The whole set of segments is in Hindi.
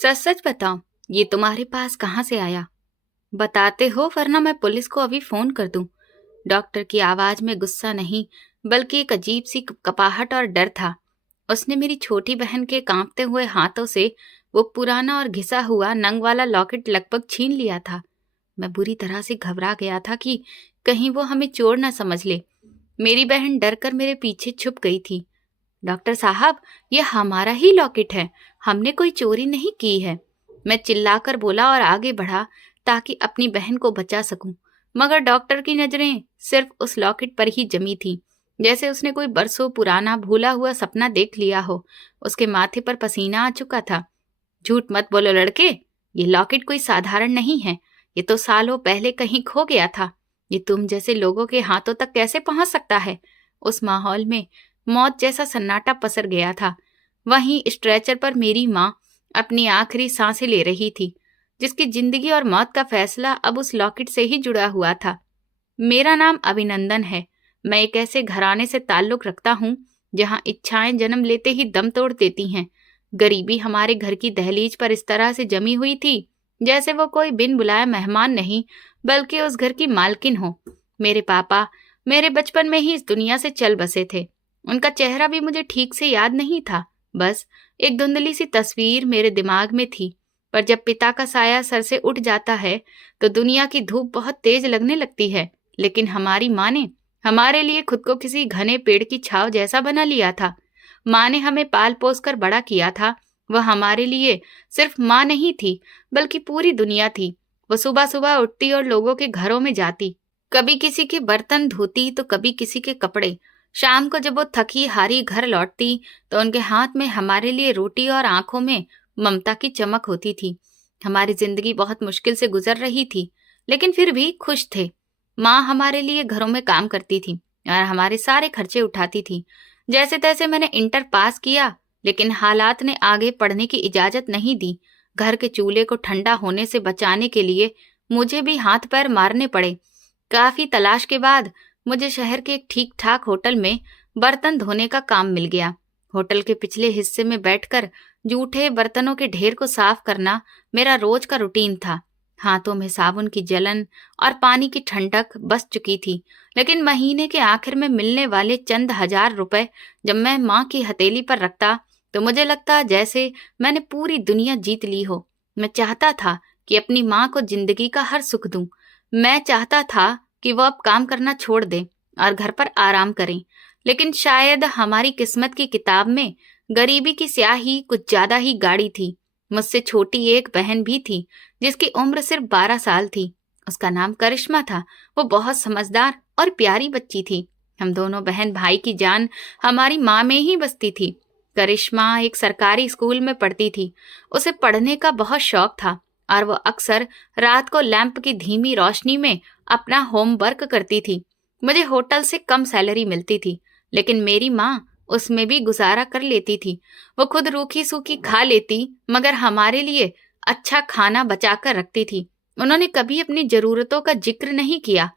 सच सच बताओ, ये तुम्हारे पास कहाँ से आया? बताते हो वरना मैं पुलिस को अभी फोन कर दूं। डॉक्टर की आवाज में गुस्सा नहीं, बल्कि एक अजीब सी कपाहट और डर था। उसने मेरी छोटी बहन के कांपते हुए हाथों से वो पुराना और घिसा हुआ नंग वाला लॉकेट लगभग छीन लिया था। मैं बुरी तरह से घबरा गया था कि कहीं वो हमें चोर न समझ ले। मेरी बहन डरकर मेरे पीछे छुप गई थी। डॉक्टर साहब, ये हमारा ही लॉकेट है, हमने कोई चोरी नहीं की है। मैं चिल्लाकर बोला और आगे बढ़ा ताकि अपनी बहन को बचा सकूं। मगर डॉक्टर की नजरें सिर्फ उस लॉकेट पर ही जमी थी, जैसे उसने कोई बरसों पुराना भूला हुआ सपना देख लिया हो। उसके माथे पर पसीना आ चुका था। झूठ मत बोलो लड़के, ये लॉकेट कोई साधारण नहीं है। ये तो सालों पहले कहीं खो गया था। ये तुम जैसे लोगों के हाथों तक कैसे पहुंच सकता है? उस माहौल में मौत जैसा सन्नाटा पसर गया था। वहीं स्ट्रेचर पर मेरी माँ अपनी आखिरी सांसें ले रही थी, जिसकी जिंदगी और मौत का फैसला अब उस लॉकेट से ही जुड़ा हुआ था। मेरा नाम अभिनंदन है। मैं एक ऐसे घराने से ताल्लुक रखता हूँ जहाँ इच्छाएं जन्म लेते ही दम तोड़ देती हैं। गरीबी हमारे घर की दहलीज पर इस तरह से जमी हुई थी जैसे वो कोई बिन बुलाए मेहमान नहीं, बल्कि उस घर की मालकिन हो। मेरे पापा मेरे बचपन में ही इस दुनिया से चल बसे थे। उनका चेहरा भी मुझे ठीक से याद नहीं था, बस एक धुंधली सी तस्वीर मेरे दिमाग में थी। पर जब पिता का साया सर से उठ जाता है तो दुनिया की धूप बहुत तेज लगने लगती है। लेकिन हमारी माँ ने हमारे लिए खुद को किसी घने पेड़ की छांव जैसा बना लिया था। माँ ने हमें पाल पोस कर बड़ा किया था। वह हमारे लिए सिर्फ माँ नहीं थी, बल्कि पूरी दुनिया थी। वो सुबह सुबह उठती और लोगों के घरों में जाती, कभी किसी के बर्तन धोती तो कभी किसी के कपड़े। शाम को जब वो थकी हारी घर लौटती तो उनके हाथ में हमारे लिए रोटी और आंखों में ममता की चमक होती थी। हमारी जिंदगी बहुत मुश्किल से गुजर रही थी, लेकिन फिर भी खुश थे। माँ हमारे लिए घरों में काम करती थी और हमारे सारे खर्चे उठाती थी। जैसे तैसे मैंने इंटर पास किया, लेकिन हालात ने आगे पढ़ने की इजाजत नहीं दी। घर के चूल्हे को ठंडा होने से बचाने के लिए मुझे भी हाथ पैर मारने पड़े। काफी तलाश के बाद मुझे शहर के एक ठीक ठाक होटल में बर्तन धोने का काम मिल गया। होटल के पिछले हिस्से में बैठकर जूठे बर्तनों के ढेर को साफ करना मेरा रोज का रूटीन था। हाथों में साबुन की जलन और पानी की ठंडक बस चुकी थी, लेकिन महीने के आखिर में मिलने वाले चंद हजार रुपए जब मैं माँ की हथेली पर रखता तो मुझे लगता जैसे मैंने पूरी दुनिया जीत ली हो। मैं चाहता था कि अपनी माँ को जिंदगी का हर सुख दूं। मैं चाहता था कि वो अब काम करना छोड़ दें और घर पर आराम करें। लेकिन शायद हमारी किस्मत की किताब में गरीबी की स्याही कुछ ज्यादा ही गाढ़ी थी। मुझसे छोटी एक बहन भी थी जिसकी उम्र सिर्फ 12 साल थी। उसका नाम करिश्मा था। वो बहुत समझदार और प्यारी बच्ची थी। हम दोनों बहन भाई की जान हमारी माँ में ही बसती थी। करिश्मा एक सरकारी स्कूल में पढ़ती थी। उसे पढ़ने का बहुत शौक था और वो अक्सर रात को लैंप की धीमी रोशनी में अपना होमवर्क करती थी। मुझे होटल से कम सैलरी मिलती थी, लेकिन मेरी माँ उसमें भी गुजारा कर लेती थी। वो खुद रूखी सूखी खा लेती, मगर हमारे लिए अच्छा खाना बचा कर रखती थी। उन्होंने कभी अपनी जरूरतों का जिक्र नहीं किया।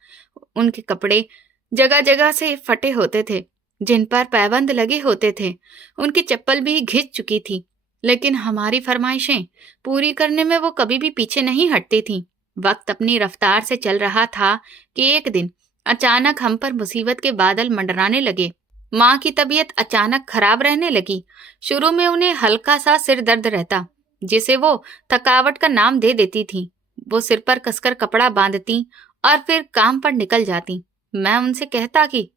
उनके कपड़े जगह जगह से फटे होते थे, जिन पर पैबंद लगे होते थे। उनकी चप्पल भी घिस चुकी थी, लेकिन हमारी फरमाइशें पूरी करने में वो कभी भी पीछे नहीं हटती थीं। वक्त अपनी रफ्तार से चल रहा था कि एक दिन अचानक हम पर मुसीबत के बादल मंडराने लगे। माँ की तबीयत अचानक खराब रहने लगी। शुरू में उन्हें हल्का सा सिर दर्द रहता, जिसे वो थकावट का नाम दे देती थी। वो सिर पर कसकर कपड़ा बांधती और फिर काम पर निकल जाती। मैं उनसे कहता कि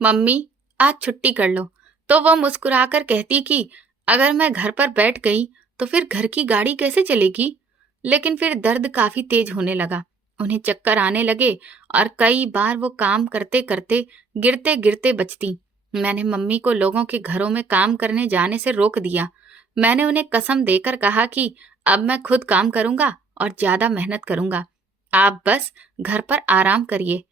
मम्मी, आज छुट्टी कर लो, तो वो मुस्कुराकर कहती कि अगर मैं घर पर बैठ गई तो फिर घर की गाड़ी कैसे चलेगी। लेकिन फिर दर्द काफी तेज होने लगा। उन्हें चक्कर आने लगे और कई बार वो काम करते करते गिरते गिरते बचती। मैंने मम्मी को लोगों के घरों में काम करने जाने से रोक दिया। मैंने उन्हें कसम देकर कहा कि अब मैं खुद काम करूंगा और ज्यादा मेहनत करूंगा, आप बस घर पर आराम करिए।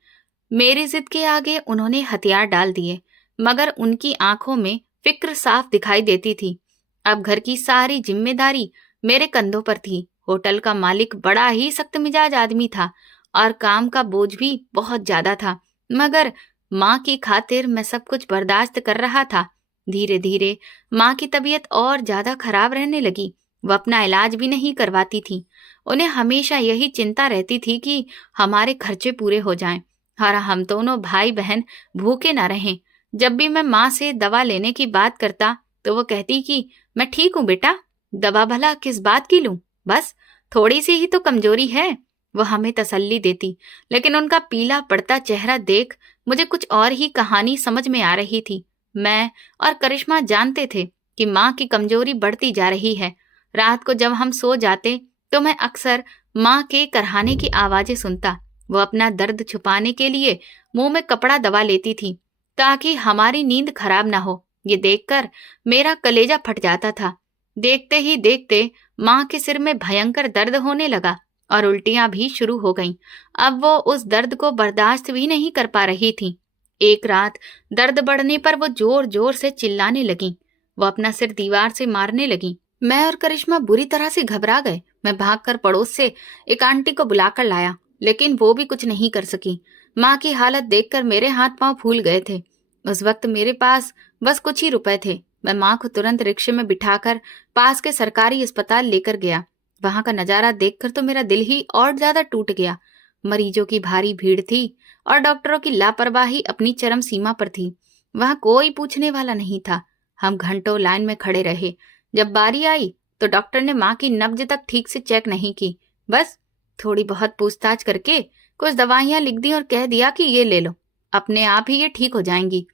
मेरी जिद के आगे उन्होंने हथियार डाल दिए, मगर उनकी आंखों में फिक्र साफ दिखाई देती थी। अब घर की सारी जिम्मेदारी मेरे कंधों पर थी। होटल का मालिक बड़ा ही सख्त मिजाज आदमी था और काम का बोझ भी बहुत ज्यादा था, मगर माँ की खातिर मैं सब कुछ बर्दाश्त कर रहा था। धीरे धीरे माँ की तबीयत और ज्यादा खराब रहने लगी। वो अपना इलाज भी नहीं करवाती थी। उन्हें हमेशा यही चिंता रहती थी कि हमारे खर्चे पूरे हो जाएं और हम दोनों भाई बहन भूखे ना रहें। जब भी मैं माँ से दवा लेने की बात करता तो वो कहती कि मैं ठीक हूँ बेटा, दवा भला किस बात की लूं, बस थोड़ी सी ही तो कमजोरी है। वो हमें तसल्ली देती, लेकिन उनका पीला पड़ता चेहरा देख मुझे कुछ और ही कहानी समझ में आ रही थी। मैं और करिश्मा जानते थे कि माँ की कमजोरी बढ़ती जा रही है। रात को जब हम सो जाते तो मैं अक्सर माँ के करहाने की आवाजें सुनता। वो अपना दर्द छुपाने के लिए मुंह में कपड़ा दबा लेती थी ताकि हमारी नींद खराब ना हो। ये देखकर मेरा कलेजा फट जाता था। देखते ही देखते माँ के सिर में भयंकर दर्द होने लगा और उल्टियां भी शुरू हो गईं। अब वो उस दर्द को बर्दाश्त भी नहीं कर पा रही थी। एक रात दर्द बढ़ने पर वो जोर जोर से चिल्लाने लगी। वो अपना सिर दीवार से मारने लगी। मैं और करिश्मा बुरी तरह से घबरा गए। मैं भागकर पड़ोस से एक आंटी को बुलाकर लाया, लेकिन वो भी कुछ नहीं कर सकी। माँ की हालत देखकर मेरे हाथ पांव फूल गए थे। उस वक्त मेरे पास बस कुछ ही रुपए थे। मैं माँ को तुरंत रिक्शे में बिठाकर पास के सरकारी अस्पताल लेकर गया। वहां का नजारा देखकर तो मेरा दिल ही और ज्यादा टूट गया। मरीजों की भारी भीड़ थी और डॉक्टरों की लापरवाही अपनी चरम सीमा पर थी। वहां कोई पूछने वाला नहीं था। हम घंटों लाइन में खड़े रहे। जब बारी आई तो डॉक्टर ने माँ की नब्ज तक ठीक से चेक नहीं की, बस थोड़ी बहुत पूछताछ करके कुछ दवाइयां लिख दी और कह दिया कि ये ले लो, अपने आप ही ये ठीक हो जाएंगी।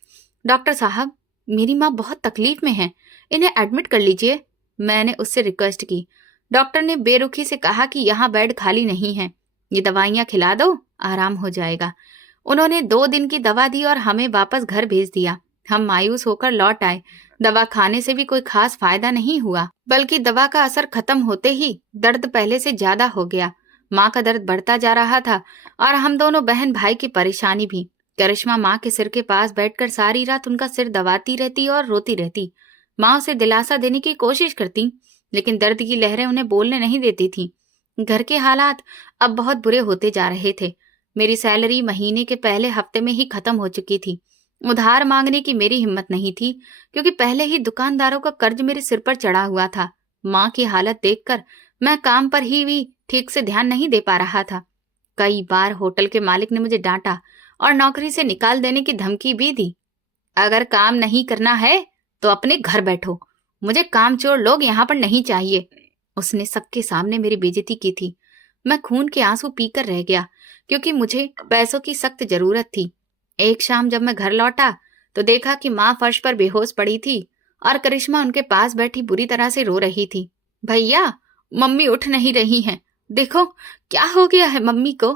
डॉक्टर साहब, मेरी माँ बहुत तकलीफ में है, इन्हें एडमिट कर लीजिए, मैंने उससे रिक्वेस्ट की। डॉक्टर ने बेरुखी से कहा कि यहाँ बेड खाली नहीं है, ये दवाइयां खिला दो, आराम हो जाएगा। उन्होंने 2 दिन की दवा दी और हमें वापस घर भेज दिया। हम मायूस होकर लौट आए। दवा खाने से भी कोई खास फायदा नहीं हुआ, बल्कि दवा का असर खत्म होते ही दर्द पहले से ज्यादा हो गया। माँ का दर्द बढ़ता जा रहा था और हम दोनों बहन भाई की परेशानी भी। करिश्मा माँ के सिर के पास बैठकर सारी रात उनका सिर दबाती रहती और रोती रहती। माँ उसे दिलासा देने की कोशिश करती, लेकिन दर्द की लहरें उन्हें बोलने नहीं देती थी। घर के हालात अब बहुत बुरे होते जा रहे थे। मेरी सैलरी महीने के पहले हफ्ते में ही खत्म हो चुकी थी। उधार मांगने की मेरी हिम्मत नहीं थी, क्योंकि पहले ही दुकानदारों का कर्ज मेरे सिर पर चढ़ा हुआ था। माँ की हालत देखकर मैं काम पर ही भी ठीक से ध्यान नहीं दे पा रहा था। कई बार होटल के मालिक ने मुझे डांटा और नौकरी से निकाल देने की धमकी भी दी। अगर काम नहीं करना है तो अपने घर बैठो, मुझे कामचोर लोग यहाँ पर नहीं चाहिए। उसने सबके सामने मेरी बेइज्जती की थी। मैं खून के आंसू पीकर रह गया, क्योंकि मुझे पैसों की सख्त जरूरत थी। एक शाम जब मैं घर लौटा तो देखा कि माँ फर्श पर बेहोश पड़ी थी और करिश्मा उनके पास बैठी बुरी तरह से रो रही थी। भैया, मम्मी उठ नहीं रही हैं, देखो क्या हो गया है मम्मी को।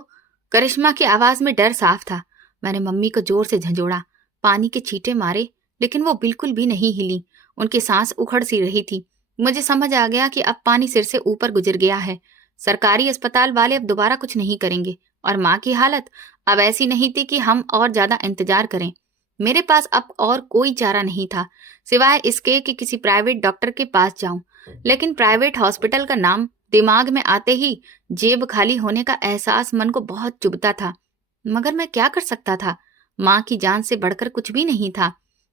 करिश्मा की आवाज में डर साफ था। मैंने मम्मी को जोर से झंझोड़ा, पानी के छींटे मारे, लेकिन वो बिल्कुल भी नहीं हिली। उनकी सांस उखड़ सी रही थी। मुझे समझ आ गया कि अब पानी सिर से ऊपर गुजर गया है। सरकारी अस्पताल वाले अब दोबारा कुछ नहीं करेंगे और माँ की हालत अब ऐसी नहीं थी कि हम और ज्यादा इंतजार करें। मेरे पास अब और कोई चारा नहीं था सिवाय इसके कि किसी प्राइवेट डॉक्टर के पास जाऊं। लेकिन प्राइवेट हॉस्पिटल का नाम दिमाग में आते ही जेब खाली होने का एहसास मन को बहुत चुभता था। मगर मैं क्या कर सकता था? माँ की जान से बढ़कर कुछ भी नहीं था।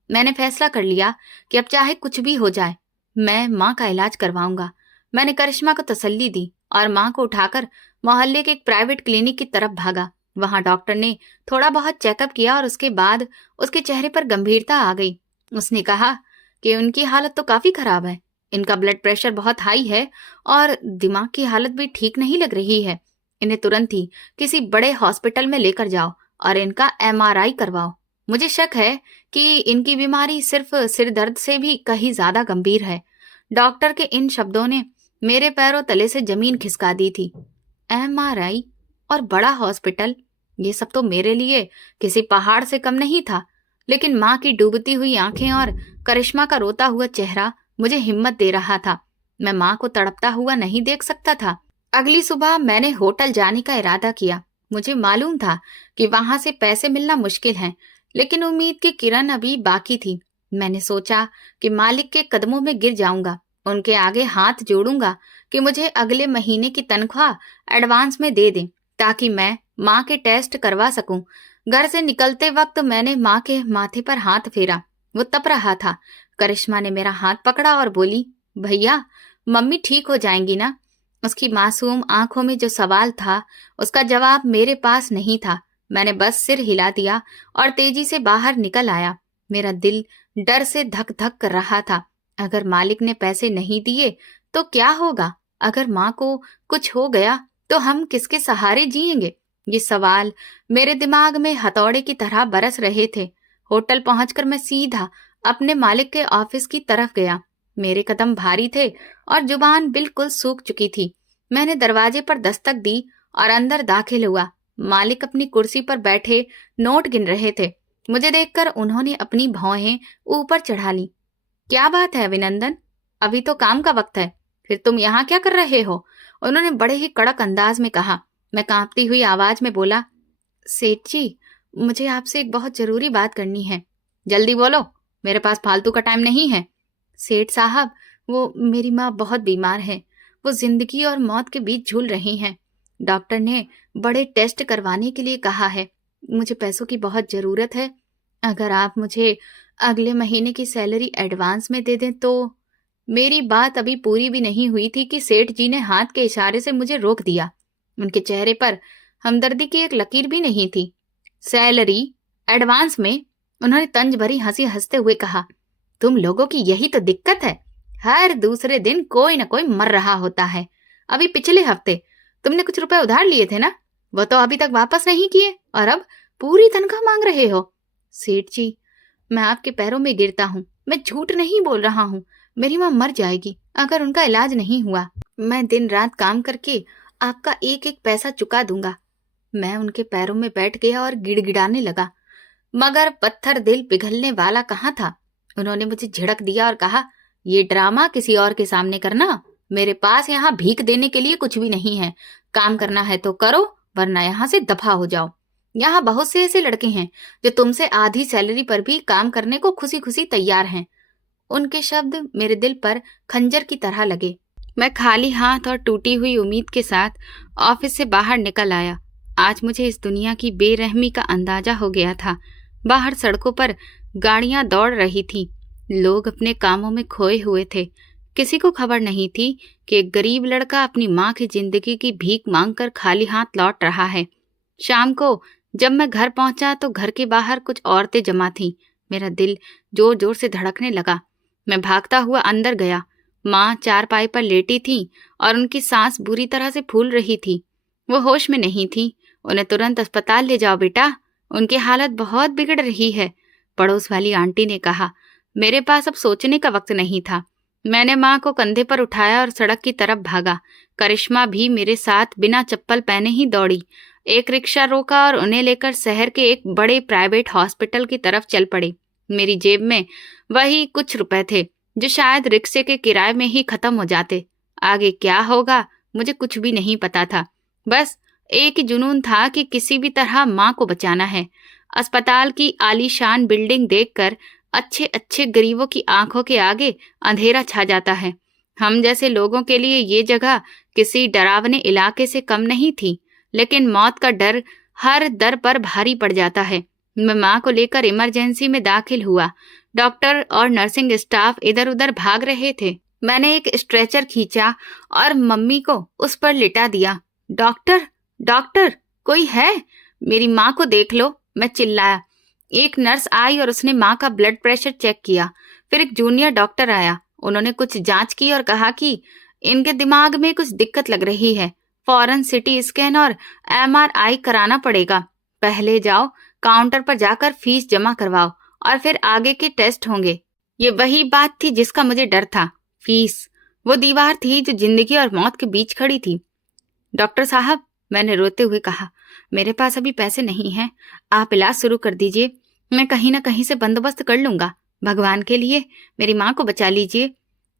मैंने फैसला कर लिया कि अब चाहे कुछ भी हो जाए, मैं माँ का इलाज करवाऊंगा। मैंने करिश्मा को तसल्ली दी और माँ को उठाकर मोहल्ले के एक प्राइवेट क्लिनिक की तरफ भागा। वहां डॉक्टर ने थोड़ा बहुत चेकअप किया और उसके बाद उसके चेहरे पर गंभीरता आ गई। उसने कहा कि उनकी हालत तो काफी खराब है, इनका ब्लड प्रेशर बहुत हाई है और दिमाग की हालत भी ठीक नहीं लग रही है। इन्हें तुरंत ही किसी बड़े हॉस्पिटल में लेकर जाओ और इनका MRI करवाओ। मुझे शक है कि इनकी बीमारी सिर्फ सिर दर्द से भी कहीं ज्यादा गंभीर है। डॉक्टर के इन शब्दों ने मेरे पैरों तले से जमीन खिसका दी थी। MRI और बड़ा हॉस्पिटल, ये सब तो मेरे लिए किसी पहाड़ से कम नहीं था। लेकिन माँ की डूबती हुई आंखें और करिश्मा का रोता हुआ चेहरा मुझे हिम्मत दे रहा था। मैं माँ को तड़पता हुआ नहीं देख सकता था। अगली सुबह मैंने होटल जाने का इरादा किया। मुझे मालूम था कि वहां से पैसे मिलना मुश्किल है, लेकिन उम्मीद की किरण अभी बाकी थी। मैंने सोचा कि मालिक के कदमों में गिर जाऊंगा, उनके आगे हाथ जोड़ूंगा कि मुझे अगले महीने की तनख्वाह एडवांस में दे दें, ताकि मैं माँ के टेस्ट करवा सकूं। घर से निकलते वक्त मैंने माँ के माथे पर हाथ फेरा। वो तप रहा था। करिश्मा ने मेरा हाथ पकड़ा और बोली, भैया, मम्मी ठीक हो जाएंगी ना? उसकी मासूम आंखों में जो सवाल था, उसका जवाब मेरे पास नहीं था। मैंने बस सिर हिला दिया और तेजी से बाहर निकल आया। मेरा दिल डर से धक धक कर रहा था। अगर मालिक ने पैसे नहीं दिए तो क्या होगा? अगर माँ को कुछ हो गया तो हम किसके सहारे जिएंगे? ये सवाल मेरे दिमाग में हथौड़े की तरह बरस रहे थे। होटल पहुंचकर मैं सीधा अपने मालिक के ऑफिस की तरफ गया। मेरे कदम भारी थे और जुबान बिल्कुल सूख चुकी थी। मैंने दरवाजे पर दस्तक दी और अंदर दाखिल हुआ। मालिक अपनी कुर्सी पर बैठे नोट गिन रहे थे। मुझे देखकर उन्होंने अपनी भौहें ऊपर चढ़ा ली। क्या बात है अभिनंदन, अभी तो काम का वक्त है, फिर तुम यहाँ क्या कर रहे हो? उन्होंने बड़े ही कड़क अंदाज में कहा। मैं कांपती हुई आवाज में बोला, सेठ जी, मुझे आपसे एक बहुत जरूरी बात करनी है। जल्दी बोलो, मेरे पास फालतू का टाइम नहीं है। सेठ साहब, वो मेरी माँ बहुत बीमार है। वो जिंदगी और मौत के बीच झूल रही हैं। डॉक्टर ने बड़े टेस्ट करवाने के लिए कहा है। मुझे पैसों की बहुत जरूरत है। अगर आप मुझे अगले महीने की सैलरी एडवांस में दे दें तो। मेरी बात अभी पूरी भी नहीं हुई थी कि सेठ जी ने हाथ के इशारे से मुझे रोक दिया। उनके चेहरे पर हमदर्दी की एक लकीर भी नहीं थी। सैलरी एडवांस में? उन्होंने तंज भरी हंसी हंसते हुए कहा। तुम लोगों की यही तो दिक्कत है, हर दूसरे दिन कोई ना कोई मर रहा होता है। अभी पिछले हफ्ते तुमने कुछ रुपए उधार लिए थे ना, वो तो अभी तक वापस नहीं किए और अब पूरी तनख्वाह मांग रहे हो। सेठ जी, मैं आपके पैरों में गिरता हूँ, मैं झूठ नहीं बोल रहा हूँ। मेरी माँ मर जाएगी अगर उनका इलाज नहीं हुआ। मैं दिन रात काम करके आपका एक एक पैसा चुका दूंगा। मैं उनके पैरों में बैठ गया और गिड़गिड़ाने लगा, मगर पत्थर दिल पिघलने वाला कहाँ था। उन्होंने मुझे झिड़क दिया और कहा, ये ड्रामा किसी और के सामने करना। मेरे पास यहाँ भीख देने के लिए कुछ भी नहीं है। काम करना है तो करो, वरना यहाँ से दफा हो जाओ। यहाँ बहुत से ऐसे लड़के हैं जो तुमसे आधी सैलरी पर भी काम करने को खुशी खुशी तैयार हैं। उनके शब्द मेरे दिल पर खंजर की तरह लगे। मैं खाली हाथ और टूटी हुई उम्मीद के साथ ऑफिस से बाहर निकल आया। आज मुझे इस दुनिया की बेरहमी का अंदाजा हो गया था। बाहर सड़कों पर गाड़ियां दौड़ रही थीं। लोग अपने कामों में खोए हुए थे। किसी को खबर नहीं थी कि एक गरीब लड़का अपनी माँ की जिंदगी की भीख मांगकर खाली हाथ लौट रहा है। शाम को जब मैं घर पहुंचा तो घर के बाहर कुछ औरतें जमा थीं। मेरा दिल जोर जोर से धड़कने लगा। मैं भागता हुआ अंदर गया। माँ चारपाई पर लेटी थी और उनकी सांस बुरी तरह से फूल रही थी। वो होश में नहीं थी। उन्हें तुरंत अस्पताल ले जाओ बेटा, उनकी हालत बहुत बिगड़ रही है, पड़ोस वाली आंटी ने कहा। मेरे पास अब सोचने का वक्त नहीं था। मैंने माँ को कंधे पर उठाया और सड़क की तरफ भागा। करिश्मा भी मेरे साथ बिना चप्पल पहने ही दौड़ी। एक रिक्शा रोका और उन्हें लेकर शहर के एक बड़े प्राइवेट हॉस्पिटल की तरफ चल पड़े। मेरी जेब में वही कुछ रुपए थे जो शायद रिक्शे के किराए में ही खत्म हो जाते। आगे क्या होगा मुझे कुछ भी नहीं पता था। बस एक ही जुनून था कि किसी भी तरह माँ को बचाना है। अस्पताल की आलीशान बिल्डिंग देखकर अच्छे अच्छे गरीबों की आंखों के आगे अंधेरा छा जाता है। हम जैसे लोगों के लिए ये जगह किसी डरावने इलाके से कम नहीं थी, लेकिन मौत का डर हर दर पर भारी पड़ जाता है। मैं माँ को लेकर इमरजेंसी में दाखिल हुआ। डॉक्टर और नर्सिंग स्टाफ इधर उधर भाग रहे थे। मैंने एक स्ट्रेचर खींचा और मम्मी को उस पर लिटा दिया। डॉक्टर, डॉक्टर, कोई है? मेरी माँ को देख लो, मैं चिल्लाया। एक नर्स आई और उसने माँ का ब्लड प्रेशर चेक किया। फिर एक जूनियर डॉक्टर आया। उन्होंने कुछ जांच की और कहा कि इनके दिमाग में कुछ दिक्कत लग रही है, फौरन सिटी स्कैन और MRI कराना पड़ेगा। पहले जाओ काउंटर पर जाकर फीस जमा करवाओ और फिर आगे के टेस्ट होंगे। ये वही बात थी जिसका मुझे डर था। फीस, वो दीवार थी जो जिंदगी और मौत के बीच खड़ी थी। डॉक्टर साहब, मैंने रोते हुए कहा, मेरे पास अभी पैसे नहीं हैं। आप इलाज शुरू कर दीजिए, मैं कहीं ना कहीं से बंदोबस्त कर लूंगा। भगवान के लिए मेरी माँ को बचा लीजिए।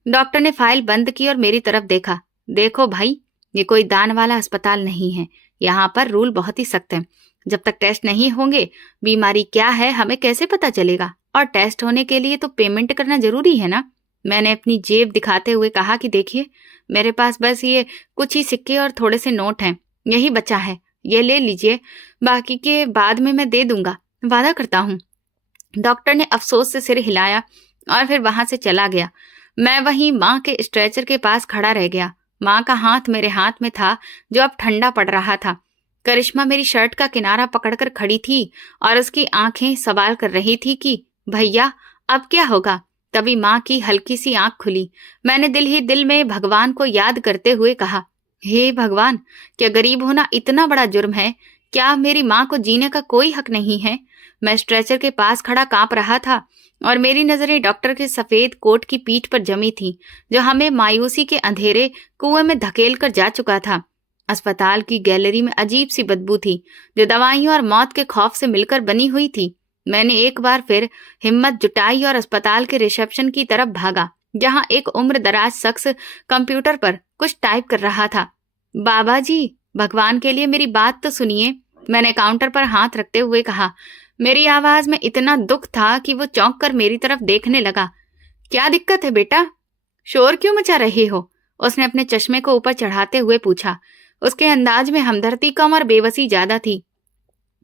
डॉक्टर ने फाइल बंद की और मेरी तरफ देखा। देखो भाई, ये कोई दान वाला अस्पताल नहीं है। यहाँ पर रूल बहुत ही सख्त है। जब तक टेस्ट नहीं होंगे बीमारी क्या है हमें कैसे पता चलेगा? और टेस्ट होने के लिए तो पेमेंट करना जरूरी है ना। मैंने अपनी जेब दिखाते हुए कहा कि देखिए, मेरे पास बस ये कुछ ही सिक्के और थोड़े से नोट हैं, यही बचा है, ये ले लीजिए, बाकी के बाद में मैं दे दूंगा, वादा करता हूँ। डॉक्टर ने अफसोस से सिर हिलाया और फिर वहां से चला गया। मैं वहीं माँ के स्ट्रेचर के पास खड़ा रह गया। माँ का हाथ मेरे हाथ में था जो अब ठंडा पड़ रहा था। करिश्मा मेरी शर्ट का किनारा पकड़कर खड़ी थी और उसकी आंखें सवाल कर रही थी कि भैया अब क्या होगा। तभी माँ की हल्की सी आंख खुली। मैंने दिल ही दिल में भगवान को याद करते हुए कहा, हे भगवान, क्या गरीब होना इतना बड़ा जुर्म है? क्या मेरी माँ को जीने का कोई हक नहीं है? मैं स्ट्रेचर के पास खड़ा कांप रहा था और मेरी नजरें डॉक्टर के सफेद कोट की पीठ पर जमी थी, जो हमें मायूसी के अंधेरे कुएं में धकेल कर जा चुका था। अस्पताल की गैलरी में अजीब सी बदबू थी, जो दवाइयों और मौत के खौफ से मिलकर बनी हुई थी। मैंने एक बार फिर हिम्मत जुटाई और अस्पताल के रिसेप्शन की तरफ भागा, जहां एक उम्रदराज शख्स कंप्यूटर पर कुछ टाइप कर रहा था। बाबा जी, भगवान के लिए मेरी बात तो सुनिए, मैंने काउंटर पर हाथ रखते हुए कहा। मेरी आवाज में इतना दुख था कि वो चौंक कर मेरी तरफ देखने लगा। क्या दिक्कत है बेटा? शोर क्यों मचा रहे हो? उसने अपने चश्मे को ऊपर चढ़ाते हुए पूछा। उसके अंदाज में हमदर्दी कम और बेबसी ज्यादा थी।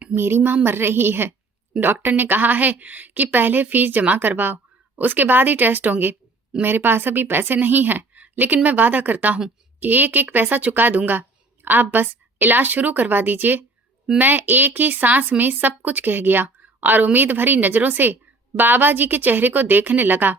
मेरी माँ मर रही है। डॉक्टर ने कहा है कि पहले फीस जमा करवाओ, उसके बाद ही टेस्ट होंगे। मेरे पास अभी पैसे नहीं हैं, लेकिन मैं वादा करता हूँ कि एक एक पैसा चुका दूंगा। आप बस इलाज शुरू करवा दीजिए। मैं एक ही सांस में सब कुछ कह गया और उम्मीद भरी नजरों से बाबा जी के चेहरे को देखने लगा।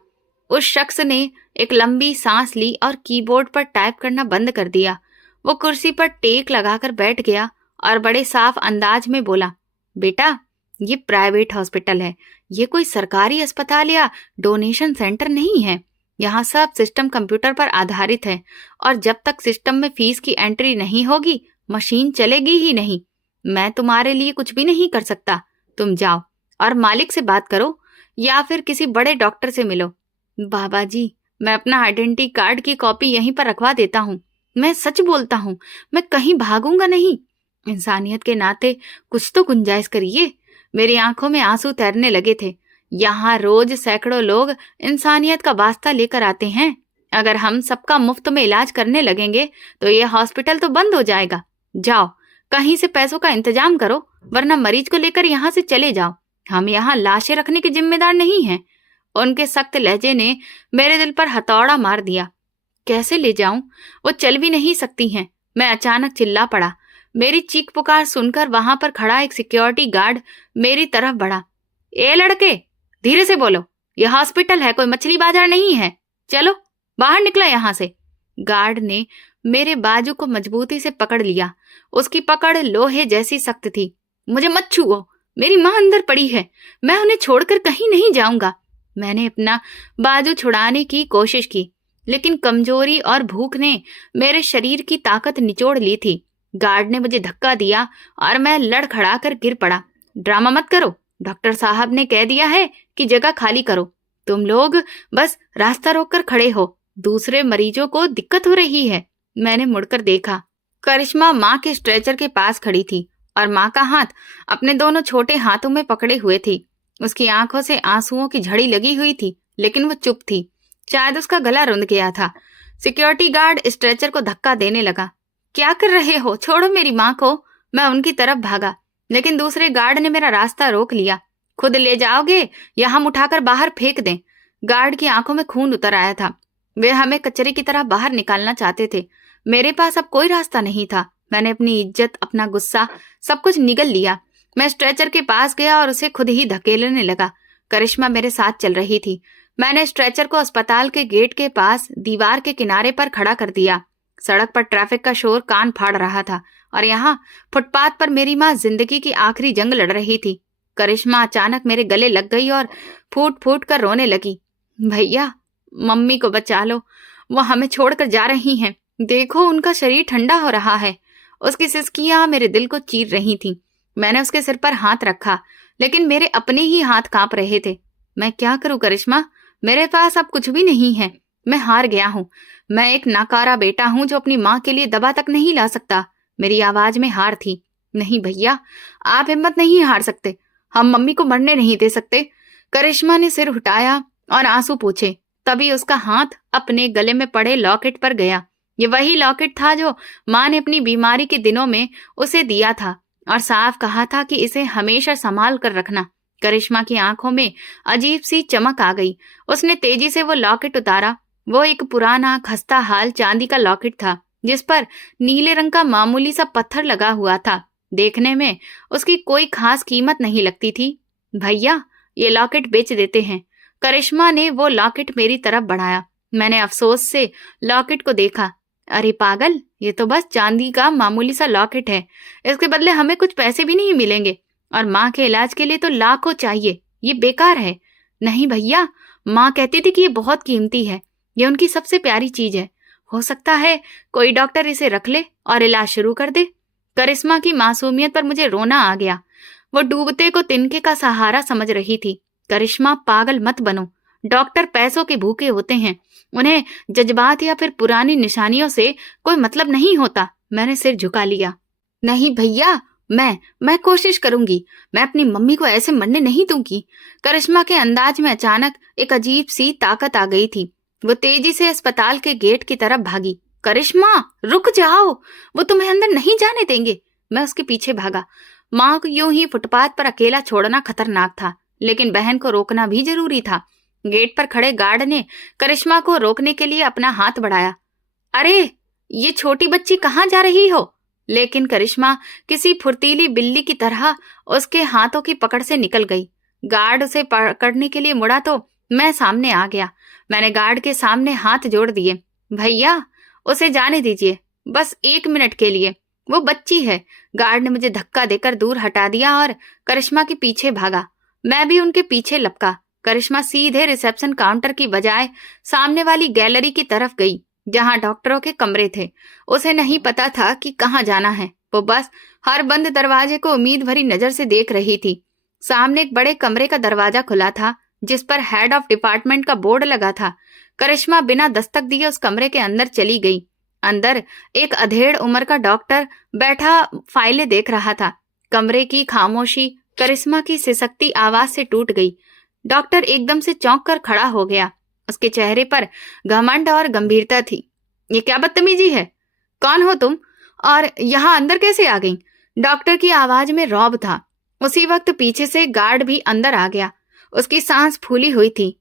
उस शख्स ने एक लंबी सांस ली और कीबोर्ड पर टाइप करना बंद कर दिया। वो कुर्सी पर टेक लगाकर बैठ गया और बड़े साफ अंदाज में बोला, बेटा, ये प्राइवेट हॉस्पिटल है, ये कोई सरकारी अस्पताल या डोनेशन सेंटर नहीं है। यहाँ सब सिस्टम कंप्यूटर पर आधारित है और जब तक सिस्टम में फीस की एंट्री नहीं होगी, मशीन चलेगी ही नहीं। मैं तुम्हारे लिए कुछ भी नहीं कर सकता। तुम जाओ और मालिक से बात करो या फिर किसी बड़े डॉक्टर से मिलो। बाबा जी, मैं अपना आइडेंटिटी कार्ड की कॉपी यहीं पर रखवा देता हूँ। मैं सच बोलता हूँ, मैं कहीं भागूंगा नहीं। इंसानियत के नाते कुछ तो गुंजाइश करिए। मेरी आंखों में आंसू तैरने लगे थे। यहाँ रोज सैकड़ों लोग इंसानियत का वास्ता लेकर आते हैं। अगर हम सबका मुफ्त में इलाज करने लगेंगे तो ये हॉस्पिटल तो बंद हो जाएगा। जाओ, कहीं से पैसों का इंतजाम करो, वरना मरीज को लेकर यहाँ से चले जाओ। हम यहाँ लाशें रखने के जिम्मेदार नहीं हैं। उनके सख्त लहजे ने मेरे दिल पर हथौड़ा मार दिया। कैसे ले जाऊं? वो चल भी नहीं सकती हैं। मैं अचानक चिल्ला पड़ा। मेरी चीख पुकार सुनकर वहां पर खड़ा एक सिक्योरिटी गार्ड मेरी तरफ बढ़ा। ए लड़के, धीरे से बोलो, यह हॉस्पिटल है, कोई मछली बाजार नहीं है। चलो बाहर निकलो यहाँ से। गार्ड ने मेरे बाजू को मजबूती से पकड़ लिया। उसकी पकड़ लोहे जैसी सख्त थी। मुझे मत छुओ, मेरी माँ अंदर पड़ी है, मैं उन्हें छोड़कर कहीं नहीं जाऊंगा। मैंने अपना बाजू छुड़ाने की कोशिश की, लेकिन कमजोरी और भूख ने मेरे शरीर की ताकत निचोड़ ली थी। गार्ड ने मुझे धक्का दिया और मैं लड़खड़ा कर गिर पड़ा। ड्रामा मत करो, डॉक्टर साहब ने कह दिया है कि जगह खाली करो। तुम लोग बस रास्ता रोककर खड़े हो, दूसरे मरीजों को दिक्कत हो रही है। मैंने मुड़कर देखा। करिश्मा माँ के स्ट्रेचर के पास खड़ी थी और माँ का हाथ अपने दोनों छोटे हाथों में पकड़े हुए थी। उसकी आंखों से आंसुओं की झड़ी लगी हुई थी, लेकिन वो चुप थी। शायद उसका गला रुंध गया था। सिक्योरिटी गार्ड स्ट्रेचर को धक्का देने लगा। क्या कर रहे हो? छोड़ो मेरी माँ को। मैं उनकी तरफ भागा, लेकिन दूसरे गार्ड ने मेरा रास्ता रोक लिया। खुद ले जाओगे या हम उठाकर बाहर फेंक दें? गार्ड की आंखों में खून उतर आया था। वे हमें कचरे की तरह बाहर निकालना चाहते थे। मेरे पास अब कोई रास्ता नहीं था। मैंने अपनी इज्जत, अपना गुस्सा, सब कुछ निगल लिया। मैं स्ट्रेचर के पास गया और उसे खुद ही धकेलने लगा। करिश्मा मेरे साथ चल रही थी। मैंने स्ट्रेचर को अस्पताल के गेट के पास दीवार के किनारे पर खड़ा कर दिया। सड़क पर ट्रैफिक का शोर कान फाड़ रहा था और यहाँ फुटपाथ पर मेरी माँ जिंदगी की आखिरी जंग लड़ रही थी। करिश्मा अचानक मेरे गले लग गई और फूट फूट कर रोने लगी। भैया, मम्मी को बचा लो, वो हमें छोड़कर जा रही हैं। देखो, उनका शरीर ठंडा हो रहा है। उसकी सिसकियां मेरे दिल को चीर रही थीं। मैंने उसके सिर पर हाथ रखा, लेकिन मेरे अपने ही हाथ कांप रहे थे। मैं क्या करूं करिश्मा? मेरे पास अब कुछ भी नहीं है। मैं हार गया हूं। मैं एक नाकारा बेटा हूं जो अपनी माँ के लिए दवा तक नहीं ला सकता। मेरी आवाज में हार थी। नहीं भैया, आप हिम्मत नहीं हार सकते। हम मम्मी को मरने नहीं दे सकते। करिश्मा ने सिर उठाया और आंसू पोंछे। तभी उसका हाथ अपने गले में पड़े लॉकेट पर गया। ये वही लॉकेट था जो माँ ने अपनी बीमारी के दिनों में उसे दिया था और साफ कहा था कि इसे हमेशा संभाल कर रखना। करिश्मा की आंखों में अजीब सी चमक आ गई। उसने तेजी से वो लॉकेट उतारा वो एक पुराना खस्ता हाल चांदी का लॉकेट था जिस पर नीले रंग का मामूली सा पत्थर लगा हुआ था। देखने में उसकी कोई खास कीमत नहीं लगती थी। भैया, ये लॉकेट बेच देते हैं। करिश्मा ने वो लॉकेट मेरी तरफ बढ़ाया। मैंने अफसोस से लॉकेट को देखा। अरे पागल, ये तो बस चांदी का मामूली सा लॉकेट है। इसके बदले हमें कुछ पैसे भी नहीं मिलेंगे, और माँ के इलाज के लिए तो लाखों चाहिए। ये बेकार है। नहीं भैया, माँ कहती थी कि ये बहुत कीमती है। ये उनकी सबसे प्यारी चीज है। हो सकता है कोई डॉक्टर इसे रख ले और इलाज शुरू कर दे। करिश्मा की मासूमियत पर मुझे रोना आ गया। वो डूबते को तिनके का सहारा समझ रही थी। करिश्मा, पागल मत बनो। डॉक्टर पैसों के भूखे होते हैं। उन्हें जज्बात या फिर पुरानी निशानियों से कोई मतलब नहीं होता। मैंने सिर झुका लिया। नहीं भैया, मैं कोशिश करूंगी। मैं अपनी मम्मी को ऐसे मरने नहीं दूंगी। करिश्मा के अंदाज में अचानक एक अजीब सी ताकत आ गई थी। वो तेजी से अस्पताल के गेट की तरफ भागी। करिश्मा, रुक जाओ, वो तुम्हें अंदर नहीं जाने देंगे। मैं उसके पीछे भागा। माँ को यूं ही फुटपाथ पर अकेला छोड़ना खतरनाक था, लेकिन बहन को रोकना भी जरूरी था। गेट पर खड़े गार्ड ने करिश्मा को रोकने के लिए अपना हाथ बढ़ाया। अरे, ये छोटी बच्ची कहाँ जा रही हो? लेकिन करिश्मा किसी फुर्तीली बिल्ली की तरह उसके हाथों की पकड़ से निकल गई। गार्ड उसे पकड़ने के लिए मुड़ा तो मैं सामने आ गया। मैंने गार्ड के सामने हाथ जोड़ दिए। भैया, उसे जाने दीजिए, बस 1 मिनट के लिए। वो बच्ची है। गार्ड ने मुझे धक्का देकर दूर हटा दिया और करिश्मा के पीछे भागा। मैं भी उनके पीछे लपका। करिश्मा सीधे रिसेप्शन काउंटर की बजाय सामने वाली गैलरी की तरफ गई, जहां डॉक्टरों के कमरे थे। उसे नहीं पता था कि कहाँ जाना है। वो बस हर बंद दरवाजे को उम्मीद भरी नजर से देख रही थी। सामने एक बड़े कमरे का दरवाजा खुला था, जिस पर हेड ऑफ डिपार्टमेंट का बोर्ड लगा था। करिश्मा बिना दस्तक दिए उस कमरे के अंदर चली गई। अंदर एक अधेड़ उम्र का डॉक्टर बैठा फाइलें देख रहा था। कमरे की खामोशी करिश्मा की सिसकती आवाज से टूट गई। डॉक्टर एकदम से चौंक कर खड़ा हो गया। उसके चेहरे पर घमंड और गंभीरता थी। ये क्या बदतमीजी है? कौन हो तुम, और यहाँ अंदर कैसे आ गई? डॉक्टर की आवाज में रौब था। उसी वक्त पीछे से गार्ड भी अंदर आ गया। उसकी सांस फूली हुई थी।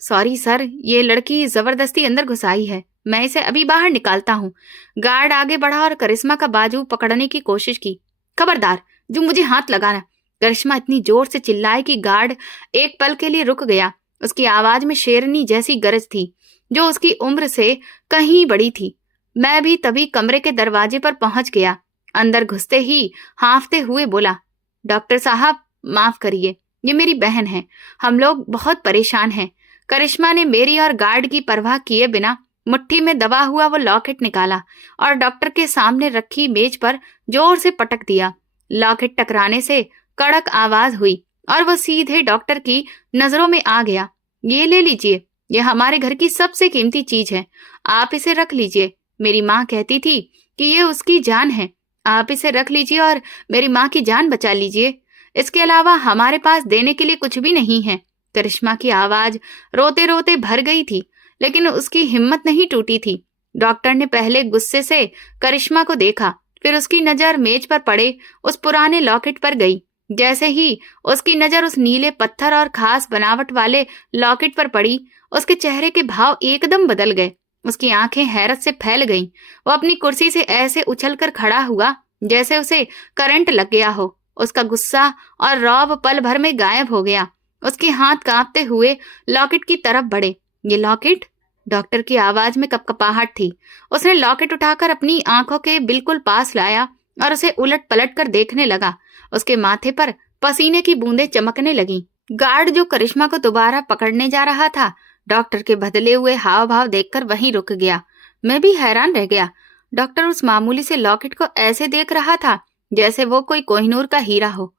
सॉरी सर, ये लड़की जबरदस्ती अंदर घुसाई है। मैं इसे अभी बाहर निकालता हूँ। गार्ड आगे बढ़ा और करिश्मा का बाजू पकड़ने की कोशिश की। खबरदार, जो मुझे हाथ लगाना। करिश्मा इतनी जोर से चिल्लाई कि गार्ड एक पल के लिए रुक गया। उसकी आवाज में शेरनी जैसी गरज थी, जो उसकी उम्र से कहीं बड़ी थी। मैं भी तभी कमरे के दरवाजे पर पहुंच गया। अंदर घुसते ही हांफते हुए बोला, डॉक्टर साहब, माफ करिए, ये मेरी बहन है। हम लोग बहुत परेशान हैं। करिश्मा ने मेरी और गार्ड की परवाह किए बिना मुट्ठी में दबा हुआ वो लॉकेट निकाला और डॉक्टर के सामने रखी मेज पर जोर से पटक दिया। लॉकेट टकराने से कड़क आवाज हुई और वो सीधे डॉक्टर की नजरों में आ गया। ये ले लीजिए, ये हमारे घर की सबसे कीमती चीज है। आप इसे रख लीजिए। मेरी माँ कहती थी कि ये उसकी जान है। आप इसे रख लीजिए और मेरी माँ की जान बचा लीजिए। इसके अलावा हमारे पास देने के लिए कुछ भी नहीं है। करिश्मा की आवाज रोते रोते भर गई थी, लेकिन उसकी हिम्मत नहीं टूटी थी। डॉक्टर ने पहले गुस्से से करिश्मा को देखा, फिर उसकी नजर मेज पर पड़े उस पुराने लॉकेट पर गई। जैसे ही उसकी नजर उस नीले पत्थर और खास बनावट वाले लॉकेट पर पड़ी, उसके चेहरे के भाव एकदम बदल गए। उसकी आंखें हैरत से फैल गईं। वो अपनी कुर्सी से ऐसे उछलकर खड़ा हुआ जैसे उसे करंट लग गया हो। उसका गुस्सा और रौब पल भर में गायब हो गया। उसके हाथ कांपते हुए लॉकेट की तरफ बढ़े। ये लॉकेट? डॉक्टर की आवाज में कपकपाहट थी। उसने लॉकेट उठाकर अपनी आंखों के बिल्कुल पास लाया और उसे उलट पलट कर देखने लगा। उसके माथे पर पसीने की बूंदें चमकने लगीं। गार्ड जो करिश्मा को दोबारा पकड़ने जा रहा था, डॉक्टर के बदले हुए हाव भाव देखकर वहीं रुक गया। मैं भी हैरान रह गया। डॉक्टर उस मामूली से लॉकेट को ऐसे देख रहा था जैसे वो कोई कोहिनूर का हीरा हो।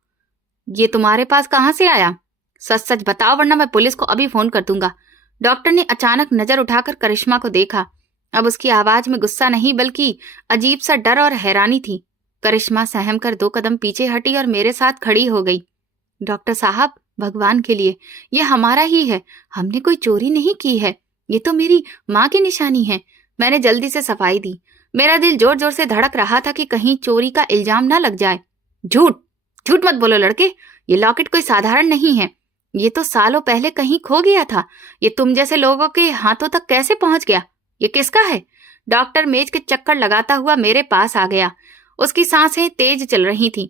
ये तुम्हारे पास कहाँ से आया? सच सच बताओ, वरना मैं पुलिस को अभी फोन कर दूंगा। डॉक्टर ने अचानक नजर उठाकर करिश्मा को देखा। अब उसकी आवाज में गुस्सा नहीं, बल्कि अजीब सा डर और हैरानी थी। करिश्मा सहम कर 2 कदम पीछे हटी और मेरे साथ खड़ी हो गई। डॉक्टर साहब, भगवान के लिए, ये हमारा ही है। हमने कोई चोरी नहीं की है। ये तो मेरी माँ की निशानी है। मैंने जल्दी से सफाई दी। मेरा दिल जोर जोर से धड़क रहा था कि कहीं चोरी का इल्जाम ना लग जाए। झूठ झूठ मत बोलो लड़के, ये लॉकेट कोई साधारण नहीं है। ये तो सालों पहले कहीं खो गया था। ये तुम जैसे लोगों के हाथों तक कैसे पहुंच गया? ये किसका है? डॉक्टर मेज के चक्कर लगाता हुआ मेरे पास आ गया। उसकी सांसें तेज चल रही थीं।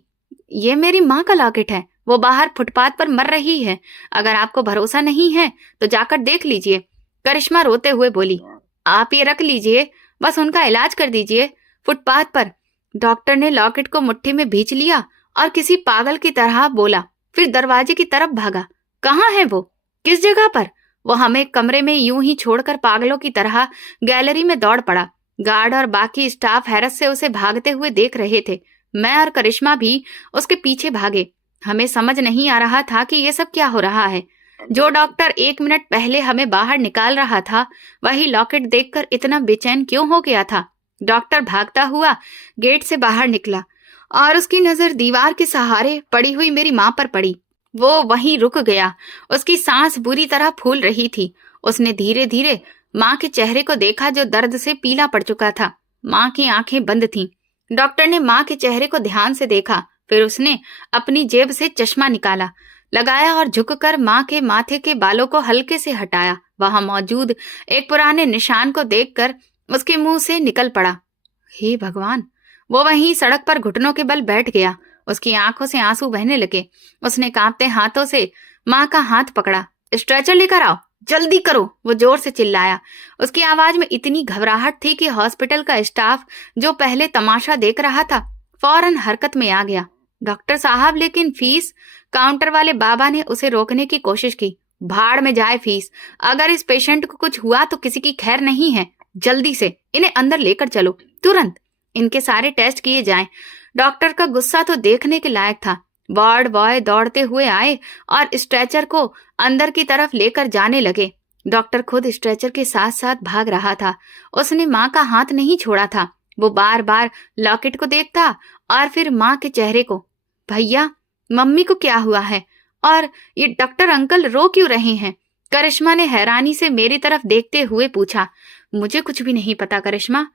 ये मेरी माँ का लॉकेट है। वो बाहर फुटपाथ पर मर रही है। अगर आपको भरोसा नहीं है तो जाकर देख लीजिए। करिश्मा रोते हुए बोली। आप ये रख लीजिए, बस उनका इलाज कर दीजिए। फुटपाथ पर डॉक्टर ने लॉकेट को मुट्ठी में भींच लिया और किसी पागल की तरह बोला, फिर दरवाजे की तरफ भागा। कहाँ है वो? किस जगह पर? वो हमें कमरे में यूं ही छोड़कर पागलों की तरह गैलरी में दौड़ पड़ा। गार्ड और बाकी स्टाफ हैरत से उसे भागते हुए देख रहे थे। मैं और करिश्मा भी उसके पीछे भागे। हमें समझ नहीं आ रहा था कि ये सब क्या हो रहा है। जो डॉक्टर 1 मिनट पहले हमें बाहर निकाल रहा था, वही लॉकेट देखकर इतना बेचैन क्यों हो गया था? डॉक्टर भागता हुआ गेट से बाहर निकला और उसकी नजर दीवार के सहारे पड़ी हुई मेरी माँ पर पड़ी। वो वहीं रुक गया। उसकी सांस बुरी तरह फूल रही थी। उसने धीरे धीरे माँ के चेहरे को देखा जो दर्द से पीला पड़ चुका था। माँ की आंखें बंद थीं। डॉक्टर ने माँ के चेहरे को ध्यान से देखा। फिर उसने अपनी जेब से चश्मा निकाला, लगाया और झुककर माँ के माथे के बालों को हल्के से हटाया। वहां मौजूद एक पुराने निशान को देखकर उसके मुंह से निकल पड़ा, हे भगवान। वो वहीं सड़क पर घुटनों के बल बैठ गया। उसकी आंखों से आंसू बहने लगे। उसने कांपते हाथों से माँ का हाथ पकड़ा। स्ट्रेचर लेकर आओ, जल्दी करो, वो जोर से चिल्लाया। उसकी आवाज में इतनी घबराहट थी कि हॉस्पिटल का स्टाफ जो पहले तमाशा देख रहा था फौरन हरकत में आ गया। डॉक्टर साहब, लेकिन फीस? काउंटर वाले बाबा ने उसे रोकने की कोशिश की। भाड़ में जाए फीस। अगर इस पेशेंट को कुछ हुआ तो किसी की खैर नहीं है। जल्दी से इन्हें अंदर लेकर चलो, तुरंत। इनके सारे टेस्ट किए जाएं। डॉक्टर का गुस्सा तो देखने के लायक था। वार्ड बॉय दौड़ते हुए आए और स्ट्रेचर को अंदर की तरफ लेकर जाने लगे। डॉक्टर खुद स्ट्रेचर के साथ साथ भाग रहा था। उसने माँ का हाथ नहीं छोड़ा था। वो बार बार लॉकेट को देखता और फिर माँ के चेहरे को। भैया, मम्मी को क्या हुआ है? और ये डॉक्टर अंकल रो क्यों रहे हैं? करिश्मा ने हैरानी से मेरी तरफ देखते हुए पूछा। मुझे कुछ भी नहीं पता करिश्मा,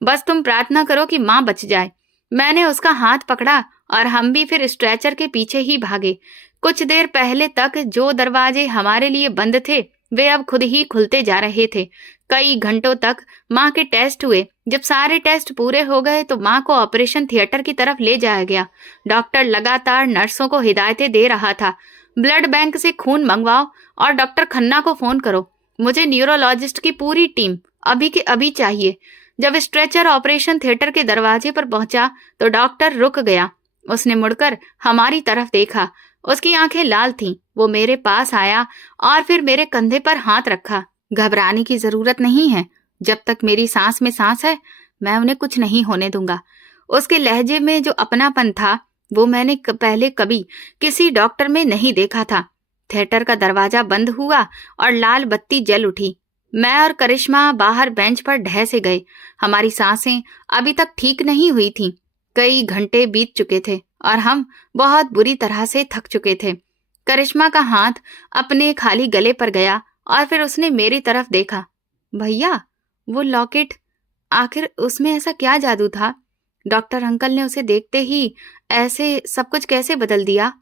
बस तुम प्रार्थना करो कि माँ बच जाए। मैंने उसका हाथ पकड़ा और हम भी फिर स्ट्रेचर के पीछे ही भागे। कुछ देर पहले तक जो दरवाजे हमारे लिए बंद थे वे अब खुद ही खुलते जा रहे थे। कई घंटों तक माँ के टेस्ट हुए। जब सारे टेस्ट पूरे हो गए तो माँ को ऑपरेशन थिएटर की तरफ ले जाया गया। डॉक्टर लगातार नर्सों को हिदायतें दे रहा था। ब्लड बैंक से खून मंगवाओ और डॉक्टर खन्ना को फोन करो। मुझे न्यूरोलॉजिस्ट की पूरी टीम अभी के अभी चाहिए। जब स्ट्रेचर ऑपरेशन थिएटर के दरवाजे पर पहुंचा तो डॉक्टर रुक गया। उसने मुड़कर हमारी तरफ देखा। उसकी आंखें लाल थीं। वो मेरे पास आया और फिर मेरे कंधे पर हाथ रखा। घबराने की जरूरत नहीं है। जब तक मेरी सांस में सांस है, मैं उन्हें कुछ नहीं होने दूंगा। उसके लहजे में जो अपनापन था वो मैंने पहले कभी किसी डॉक्टर में नहीं देखा था। थिएटर का दरवाजा बंद हुआ और लाल बत्ती जल उठी। मैं और करिश्मा बाहर बेंच पर ढह से गए। हमारी सांसें अभी तक ठीक नहीं हुई थीं। कई घंटे बीत चुके थे और हम बहुत बुरी तरह से थक चुके थे। करिश्मा का हाथ अपने खाली गले पर गया और फिर उसने मेरी तरफ देखा। भैया, वो लॉकेट, आखिर उसमें ऐसा क्या जादू था? डॉक्टर अंकल ने उसे देखते ही ऐसे सब कुछ कैसे बदल दिया?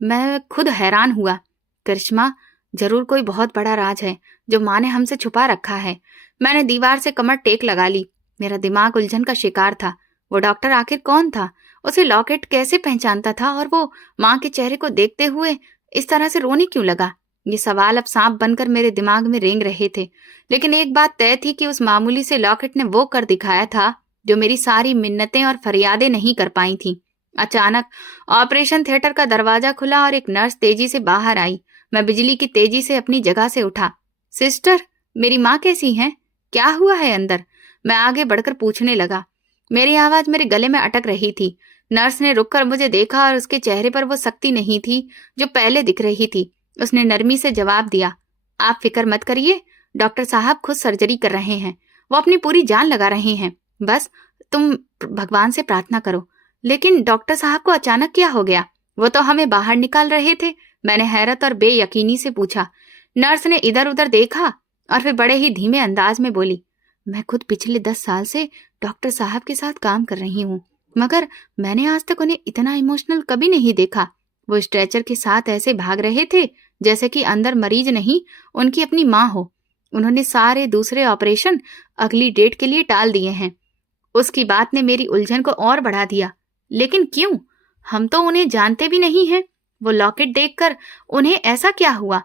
मैं खुद हैरान हुआ। करिश्मा, जरूर कोई बहुत बड़ा राज है जो माँ ने हमसे छुपा रखा है। मैंने दीवार से कमर टेक लगा ली। मेरा दिमाग उलझन का शिकार था। वो डॉक्टर आखिर कौन था? उसे लॉकेट कैसे पहचानता था? और वो माँ के चेहरे को देखते हुए इस तरह से रोने क्यों लगा? ये सवाल अब सांप बनकर मेरे दिमाग में रेंग रहे थे। लेकिन एक बात तय थी कि उस मामूली से लॉकेट ने वो कर दिखाया था जो मेरी सारी मिन्नतें और फरियादें नहीं कर पाई थी। अचानक ऑपरेशन थिएटर का दरवाजा खुला और एक नर्स तेजी से बाहर आई। मैं बिजली की तेजी से अपनी जगह से उठा। सिस्टर, मेरी माँ कैसी हैं? क्या हुआ है अंदर? मैं आगे बढ़कर पूछने लगा। मेरी आवाज मेरे गले में अटक रही थी। नर्स ने रुककर मुझे देखा और उसके चेहरे पर वो सख्ती नहीं थी जो पहले दिख रही थी। उसने नरमी से जवाब दिया, आप फिक्र मत करिए, डॉक्टर साहब खुद सर्जरी कर रहे हैं। वो अपनी पूरी जान लगा रहे हैं। बस तुम भगवान से प्रार्थना करो। लेकिन डॉक्टर साहब को अचानक क्या हो गया? वो तो हमें बाहर निकाल रहे थे। मैंने हैरत और बेयकीनी से पूछा। नर्स ने इधर उधर देखा और फिर बड़े ही धीमे अंदाज में बोली, मैं खुद पिछले 10 साल से डॉक्टर साहब के साथ काम कर रही हूँ, मगर मैंने आज तक उन्हें इतना इमोशनल कभी नहीं देखा। वो स्ट्रेचर के साथ ऐसे भाग रहे थे जैसे कि अंदर मरीज नहीं, उनकी अपनी माँ हो। उन्होंने सारे दूसरे ऑपरेशन अगली डेट के लिए टाल दिए हैं। उसकी बात ने मेरी उलझन को और बढ़ा दिया। लेकिन क्यों? हम तो उन्हें जानते भी नहीं हैं। वो लॉकेट देखकर उन्हें ऐसा क्या हुआ?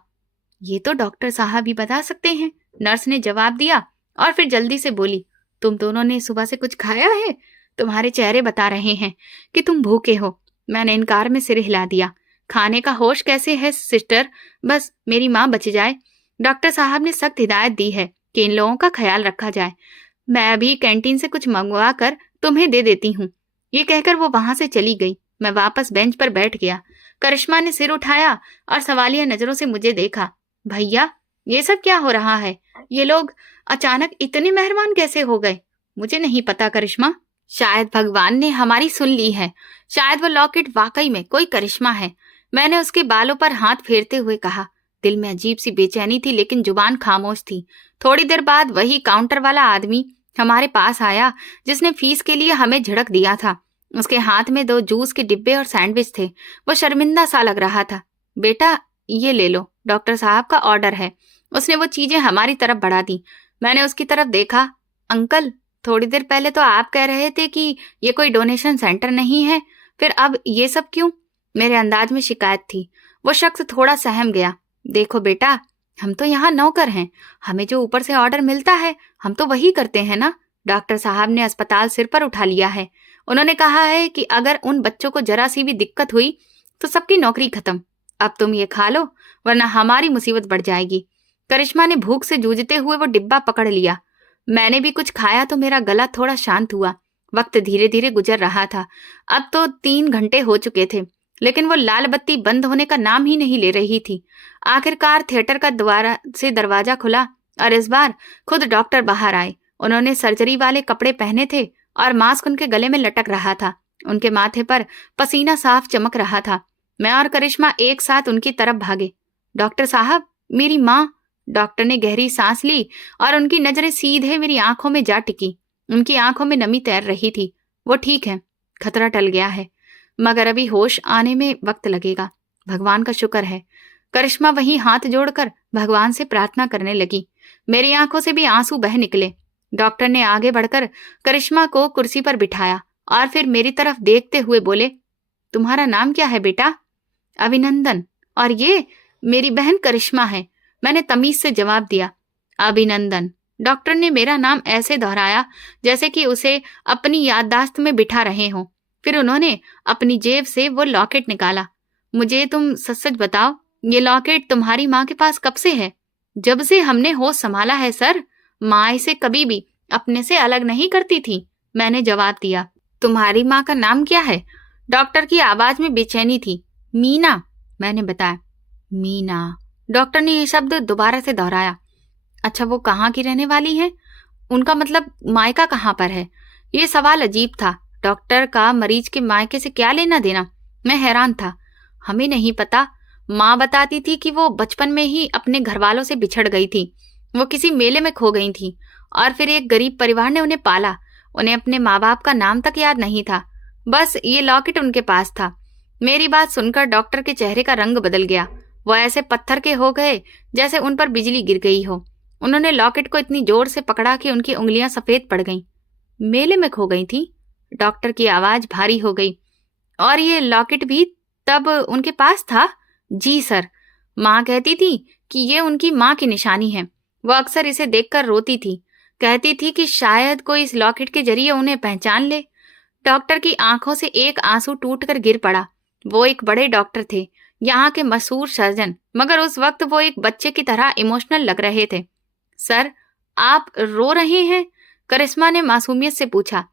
ये तो डॉक्टर साहब ही बता सकते हैं, नर्स ने जवाब दिया और फिर जल्दी से बोली, तुम दोनों ने सुबह से कुछ खाया है? तुम्हारे चेहरे बता रहे हैं कि तुम भूखे हो। मैंने इनकार में सिर हिला दिया। खाने का होश कैसे है सिस्टर? बस मेरी माँ बच जाए। डॉक्टर साहब ने सख्त हिदायत दी है कि इन लोगों का ख्याल रखा जाए। मैं अभी कैंटीन से कुछ मंगवा कर तुम्हें दे देती हूँ। ये कहकर वो वहां से चली गई। मैं वापस बेंच पर बैठ गया। करिश्मा ने सिर उठाया और सवालिया नजरों से मुझे देखा। भैया, ये सब क्या हो रहा है? ये लोग अचानक इतने मेहरबान कैसे हो गए? मुझे नहीं पता करिश्मा। शायद भगवान ने हमारी सुन ली है। शायद वो लॉकेट वाकई में कोई करिश्मा है। मैंने उसके बालों पर हाथ फेरते हुए कहा। दिल में अजीब सी बेचैनी थी, लेकिन जुबान खामोश थी। थोड़ी देर बाद वही काउंटर वाला आदमी हमारे पास आया जिसने फीस के लिए हमें झिड़क दिया था। उसके हाथ में 2 जूस के डिब्बे और सैंडविच थे। वो शर्मिंदा सा लग रहा था। बेटा, ये ले लो, डॉक्टर साहब का ऑर्डर है। उसने वो चीजें हमारी तरफ बढ़ा दी। मैंने उसकी तरफ देखा। अंकल, थोड़ी देर पहले तो आप कह रहे थे कि ये कोई डोनेशन सेंटर नहीं है, फिर अब ये सब क्यों? मेरे अंदाज में शिकायत थी। वो शख्स थोड़ा सहम गया। देखो बेटा, हम तो यहाँ नौकर हैं। हमें जो ऊपर से ऑर्डर मिलता है हम तो वही करते हैं ना। डॉक्टर साहब ने अस्पताल सिर पर उठा लिया है। उन्होंने कहा है कि अगर उन बच्चों को जरा सी भी दिक्कत हुई तो सबकी नौकरी खत्म। अब तुम ये खा लो, वरना हमारी मुसीबत बढ़ जाएगी। करिश्मा ने भूख से जूझते हुए वो डिब्बा पकड़ लिया। मैंने भी कुछ खाया तो मेरा गला थोड़ा शांत हुआ। वक्त धीरे धीरे गुजर रहा था। अब तो 3 घंटे हो चुके थे, लेकिन वो लाल बत्ती बंद होने का नाम ही नहीं ले रही थी। आखिरकार थिएटर का द्वारा से दरवाजा खुला और इस बार खुद डॉक्टर बाहर आए। उन्होंने सर्जरी वाले कपड़े पहने थे और मास्क उनके गले में लटक रहा था। उनके माथे पर पसीना साफ चमक रहा था। मैं और करिश्मा एक साथ उनकी तरफ भागे। डॉक्टर साहब, मेरी माँ। डॉक्टर ने गहरी सांस ली और उनकी नजरें सीधे मेरी आंखों में जा टिकी। उनकी आंखों में नमी तैर रही थी। वो ठीक है, खतरा टल गया है, मगर अभी होश आने में वक्त लगेगा। भगवान का शुक्र है। करिश्मा वहीं हाथ जोड़कर भगवान से प्रार्थना करने लगी। मेरी आंखों से भी आंसू बह निकले। डॉक्टर ने आगे बढ़कर करिश्मा को कुर्सी पर बिठाया और फिर मेरी तरफ देखते हुए बोले, तुम्हारा नाम क्या है बेटा? अभिनंदन। और ये मेरी बहन करिश्मा है, मैंने तमीज से जवाब दिया। अभिनंदन। डॉक्टर ने मेरा नाम ऐसे दोहराया जैसे कि उसे अपनी याददाश्त में बिठा रहे हों। फिर उन्होंने अपनी जेब से वो लॉकेट निकाला। मुझे तुम सच सच बताओ, ये लॉकेट तुम्हारी माँ के पास कब से है? जब से हमने होश संभाला है सर। माँ इसे कभी भी अपने से अलग नहीं करती थी, मैंने जवाब दिया। तुम्हारी माँ का नाम क्या है? डॉक्टर की आवाज में बेचैनी थी। मीना, मैंने बताया। मीना। डॉक्टर ने ये शब्द दोबारा से दोहराया। अच्छा, वो कहाँ की रहने वाली है? उनका मतलब मायका कहाँ पर है? ये सवाल अजीब था। डॉक्टर का मरीज के मायके से क्या लेना देना? मैं हैरान था। हमें नहीं पता। माँ बताती थी कि वो बचपन में ही अपने घर वालों से बिछड़ गई थी। वो किसी मेले में खो गई थी और फिर एक गरीब परिवार ने उन्हें पाला। उन्हें अपने माँ बाप का नाम तक याद नहीं था, बस ये लॉकेट उनके पास था। मेरी बात सुनकर डॉक्टर के चेहरे का रंग बदल गया। वो ऐसे पत्थर के हो गए जैसे उन पर बिजली गिर गई हो। उन्होंने लॉकेट को इतनी जोर से पकड़ा कि उनकी उंगलियां सफेद पड़ गईं। मेले में खो गई थी? डॉक्टर की आवाज भारी हो गई। और ये लॉकेट भी तब उनके पास था? जी सर। माँ कहती थी कि ये उनकी माँ की निशानी है। वो अक्सर इसे देखकर रोती थी। कहती थी कि शायद कोई इस लॉकेट के जरिए उन्हें पहचान ले। डॉक्टर की आंखों से एक आंसू टूटकर गिर पड़ा। वो एक बड़े डॉक्टर थे, यहाँ के मशहूर सर्जन, मगर उस वक्त वो एक बच्चे की तरह इमोशनल लग रहे थे। सर, आप रो रहे हैं? करिश्मा ने मासूमियत से पूछा।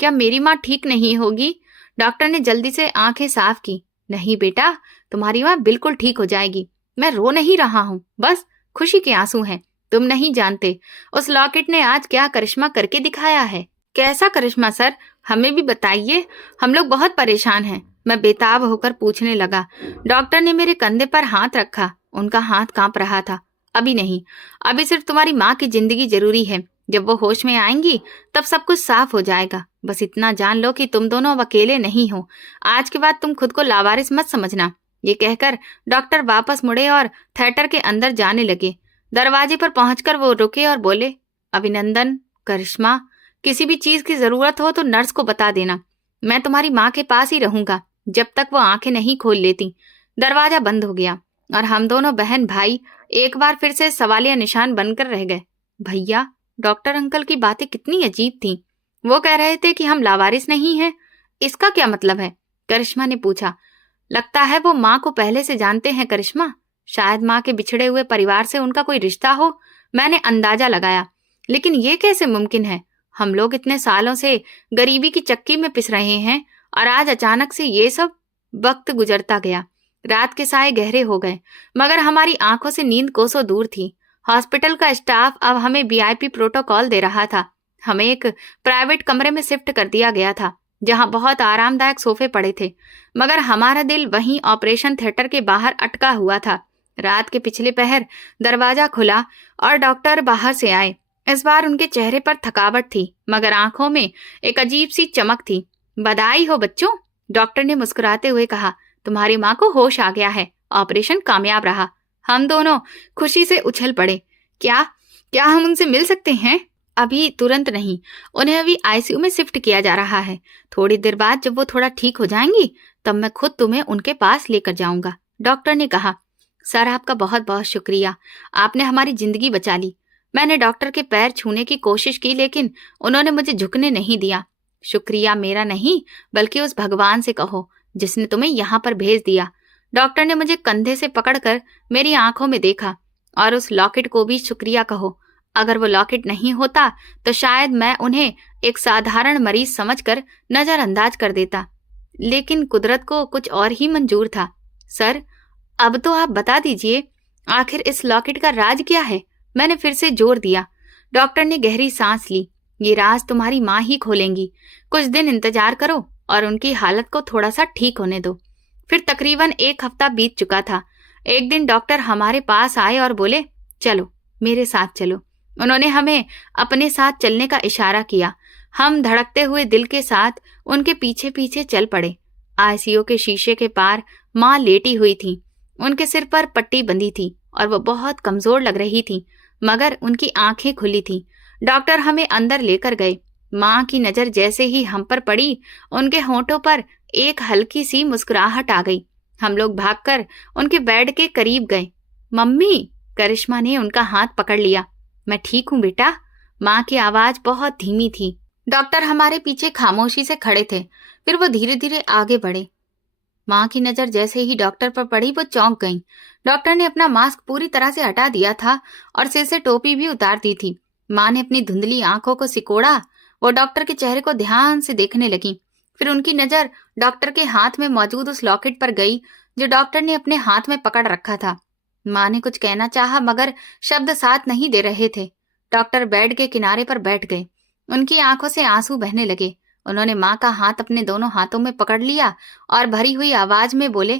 क्या मेरी माँ ठीक नहीं होगी? डॉक्टर ने जल्दी से आंखें साफ की। नहीं बेटा, तुम्हारी माँ बिल्कुल ठीक हो जाएगी। मैं रो नहीं रहा हूँ, बस खुशी के आंसू हैं। तुम नहीं जानते उस लॉकेट ने आज क्या करिश्मा करके दिखाया है। कैसा करिश्मा सर? हमें भी बताइए, हम लोग बहुत परेशान हैं। मैं बेताब होकर पूछने लगा। डॉक्टर ने मेरे कंधे पर हाथ रखा। उनका हाथ कांप रहा था। अभी नहीं, अभी सिर्फ तुम्हारी माँ की जिंदगी जरूरी है। जब वो होश में आएंगी तब सब कुछ साफ हो जाएगा। बस इतना जान लो कि तुम दोनों अब अकेले नहीं हो। आज के बाद तुम खुद को लावारिस मत समझना। ये कहकर डॉक्टर वापस मुड़े और थिएटर के अंदर जाने लगे। दरवाजे पर पहुंचकर वो रुके और बोले, अभिनंदन, करिश्मा, किसी भी चीज की जरूरत हो तो नर्स को बता देना। मैं तुम्हारी माँ के पास ही रहूंगा जब तक वो आंखें नहीं खोल लेती। दरवाजा बंद हो गया और हम दोनों बहन भाई एक बार फिर से सवालिया निशान बनकर रह गए। भैया, डॉक्टर अंकल की बातें कितनी अजीब थीं। वो कह रहे थे कि हम लावारिस नहीं हैं। इसका क्या मतलब है? करिश्मा ने पूछा। लगता है वो माँ को पहले से जानते हैं करिश्मा। शायद माँ के बिछड़े हुए परिवार से उनका कोई रिश्ता हो। मैंने अंदाजा लगाया, लेकिन ये कैसे मुमकिन है? हम लोग इतने सालों से गरीबी की चक्की में पिस रहे हैं और आज अचानक से ये सब। वक्त गुजरता गया। रात के साए गहरे हो गए, मगर हमारी आंखों से नींद कोसों दूर थी। हॉस्पिटल का स्टाफ अब हमें वीआईपी प्रोटोकॉल दे रहा था। हमें एक प्राइवेट कमरे में शिफ्ट कर दिया गया था, जहां बहुत आरामदायक सोफे पड़े थे, मगर हमारा दिल वहीं ऑपरेशन थिएटर के बाहर अटका हुआ था। रात के पिछले पहर दरवाजा खुला और डॉक्टर बाहर से आए। इस बार उनके चेहरे पर थकावट थी, मगर आंखों में एक अजीब सी चमक थी। बधाई हो बच्चों, डॉक्टर ने मुस्कुराते हुए कहा। तुम्हारी माँ को होश आ गया है। ऑपरेशन कामयाब रहा। हम दोनों खुशी से उछल पड़े। क्या क्या हम उनसे मिल सकते हैं? अभी तुरंत नहीं, उन्हें अभी आईसीयू में शिफ्ट किया जा रहा है। थोड़ी देर बाद जब वो थोड़ा ठीक हो जाएंगी तब मैं खुद तुम्हें उनके पास लेकर जाऊंगा, डॉक्टर ने कहा। सर, आपका बहुत बहुत शुक्रिया, आपने हमारी जिंदगी बचा ली। मैंने डॉक्टर के पैर छूने की कोशिश की, लेकिन उन्होंने मुझे झुकने नहीं दिया। शुक्रिया मेरा नहीं, बल्कि उस भगवान से कहो जिसने तुम्हें यहाँ पर भेज दिया। डॉक्टर ने मुझे कंधे से पकड़कर मेरी आंखों में देखा। और उस लॉकेट को भी शुक्रिया कहो। अगर वो लॉकेट नहीं होता तो शायद मैं उन्हें एक साधारण मरीज समझकर नजरअंदाज कर देता, लेकिन कुदरत को कुछ और ही मंजूर था। सर, अब तो आप बता दीजिए, आखिर इस लॉकेट का राज क्या है? मैंने फिर से जोर दिया। डॉक्टर ने गहरी सांस ली। ये राज तुम्हारी माँ ही खोलेंगी। कुछ दिन इंतजार करो और उनकी हालत को थोड़ा सा ठीक होने दो। फिर तकरीबन 1 हफ्ता बीत चुका था। एक दिन डॉक्टर हमारे पास आए और बोले, चलो मेरे साथ चलो। उन्होंने हमें अपने साथ चलने का इशारा किया। हम धड़कते हुए दिल के साथ उनके पीछे पीछे चल पड़े। आईसीयू के शीशे के पार माँ लेटी हुई थी। उनके सिर पर पट्टी बंधी थी और वो बहुत कमजोर लग रही थी, मगर उनकी आंखें खुली थी। डॉक्टर हमें अंदर लेकर गए। माँ की नजर जैसे ही हम पर पड़ी, उनके होंठों पर एक हल्की सी मुस्कुराहट आ गई। हम लोग भागकर उनके बेड के करीब गए। मम्मी, करिश्मा ने उनका हाथ पकड़ लिया। मैं ठीक हूँ बेटा, माँ की आवाज बहुत धीमी थी। डॉक्टर हमारे पीछे खामोशी से खड़े थे। फिर वो धीरे धीरे आगे बढ़े। माँ की नजर जैसे ही डॉक्टर पर पड़ी, वो चौंक गईं। डॉक्टर ने अपना मास्क पूरी तरह से हटा दिया था और सिर से टोपी भी उतार दी थी। माँ ने अपनी धुंधली आंखों को सिकोड़ा। वो डॉक्टर के चेहरे को ध्यान से देखने लगी। फिर उनकी नजर डॉक्टर के हाथ में मौजूद उस लॉकेट पर गई जो डॉक्टर ने अपने हाथ में पकड़ रखा था। माँ ने कुछ कहना चाहा, मगर शब्द साथ नहीं दे रहे थे। डॉक्टर बेड के किनारे पर बैठ गए। उनकी आंखों से आंसू बहने लगे। उन्होंने माँ का हाथ अपने दोनों हाथों में पकड़ लिया और भरी हुई आवाज में बोले,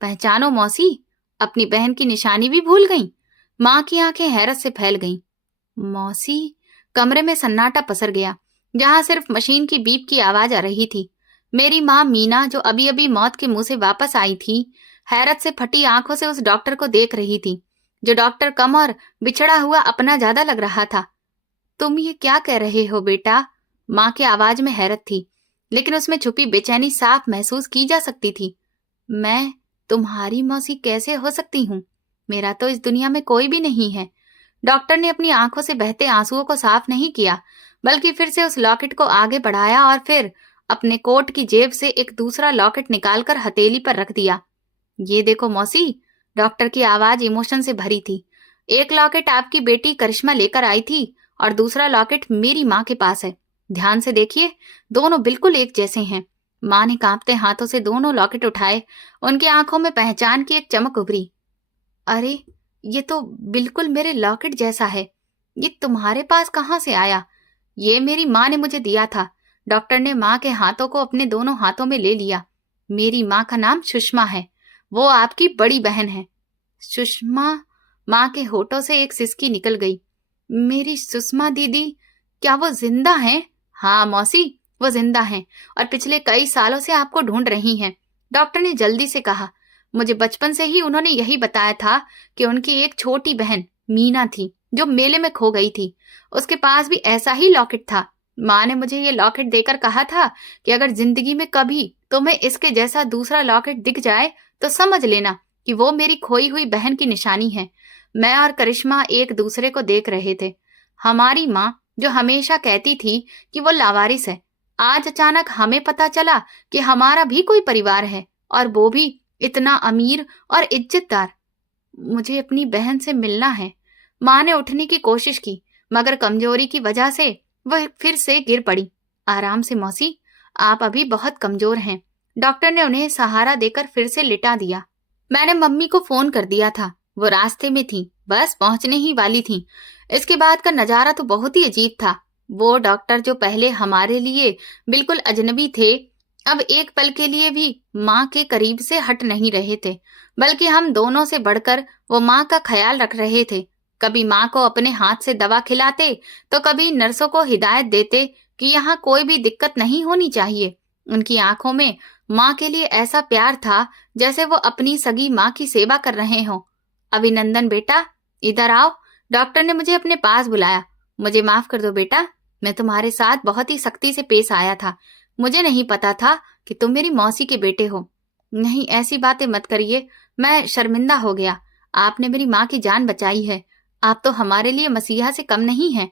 पहचानो मौसी, अपनी बहन की निशानी भी भूल गई। माँ की आंखें हैरत से फैल गईं। मौसी? कमरे में सन्नाटा पसर गया, जहां सिर्फ मशीन की बीप की आवाज आ रही थी। मेरी माँ मीना, जो अभी अभी मौत के मुंह से वापस आई थी, हैरत से फटी आंखों से उस डॉक्टर को देख रही थी, जो डॉक्टर कम और बिछड़ा हुआ अपना ज्यादा लग रहा था। तुम ये क्या कह रहे हो बेटा? माँ की आवाज में हैरत थी, लेकिन उसमें छुपी बेचैनी साफ महसूस की जा सकती थी। मैं तुम्हारी मौसी कैसे हो सकती हूँ? मेरा तो इस दुनिया में कोई भी नहीं है। डॉक्टर ने अपनी आंखों से बहते आंसुओं को साफ नहीं किया, बल्कि फिर से उस लॉकेट को आगे बढ़ाया और फिर अपने कोट की जेब से एक दूसरा लॉकेट निकालकर हथेली पर रख दिया। ये देखो मौसी, डॉक्टर की आवाज इमोशन से भरी थी। एक लॉकेट आपकी बेटी करिश्मा लेकर आई थी और दूसरा लॉकेट मेरी माँ के पास है। ध्यान से देखिए, दोनों बिल्कुल एक जैसे हैं। माँ ने कांपते हाथों से दोनों लॉकेट उठाए। उनकी आंखों में पहचान की एक चमक उभरी। अरे, ये तो बिल्कुल मेरे लॉकेट जैसा है। ये तुम्हारे पास कहाँ से आया? ये मेरी माँ ने मुझे दिया था। डॉक्टर ने माँ के हाथों को अपने दोनों हाथों में ले लिया। मेरी माँ का नाम सुषमा है। वो आपकी बड़ी बहन है। सुषमा? माँ के होठों से एक सिसकी निकल गई। मेरी सुषमा दीदी, क्या वो जिंदा हैं? हाँ मौसी, वो जिंदा हैं और पिछले कई सालों से आपको ढूंढ रही हैं, डॉक्टर ने जल्दी से कहा। मुझे बचपन से ही उन्होंने यही बताया था कि उनकी एक छोटी बहन मीना थी जो मेले में खो गई थी। उसके पास भी ऐसा ही लॉकेट था। माँ ने मुझे ये लॉकेट देकर कहा था कि अगर जिंदगी में कभी तुम्हें इसके जैसा दूसरा लॉकेट दिख जाए तो समझ लेना कि वो मेरी खोई हुई बहन की निशानी है। मैं और करिश्मा एक दूसरे को देख रहे थे। हमारी माँ जो हमेशा कहती थी कि वो लावारिस है, आज अचानक हमें पता चला कि हमारा भी कोई परिवार है, और वो भी इतना अमीर और इज्जतदार। मुझे अपनी बहन से मिलना है। माँ ने उठने की कोशिश की, मगर कमजोरी की वजह से वह फिर से गिर पड़ी। आराम से मौसी, आप अभी बहुत कमजोर हैं। डॉक्टर ने उन्हें सहारा देकर फिर से लिटा दिया। मैंने मम्मी को फोन कर दिया था। वो रास्ते में थी, बस पहुंचने ही वाली थी। इसके बाद का नजारा तो बहुत ही अजीब था। वो डॉक्टर जो पहले हमारे लिए बिल्कुल अजनबी थे, अब एक पल के लिए भी माँ के करीब से हट नहीं रहे थे, बल्कि हम दोनों से बढ़कर वो माँ का ख्याल रख रहे थे। कभी माँ को अपने हाथ से दवा खिलाते तो कभी नर्सों को हिदायत देते कि यहाँ कोई भी दिक्कत नहीं होनी चाहिए। उनकी आंखों में माँ के लिए ऐसा प्यार था जैसे वो अपनी सगी माँ की सेवा कर रहे हों। अभिनंदन बेटा, इधर आओ। डॉक्टर ने मुझे अपने पास बुलाया। मुझे माफ कर दो बेटा, मैं तुम्हारे साथ बहुत ही सख्ती से पेश आया था। मुझे नहीं पता था कि तुम मेरी मौसी के बेटे हो। नहीं, ऐसी बातें मत करिए, मैं शर्मिंदा हो गया। आपने मेरी माँ की जान बचाई है। आप तो हमारे लिए मसीहा से कम नहीं हैं।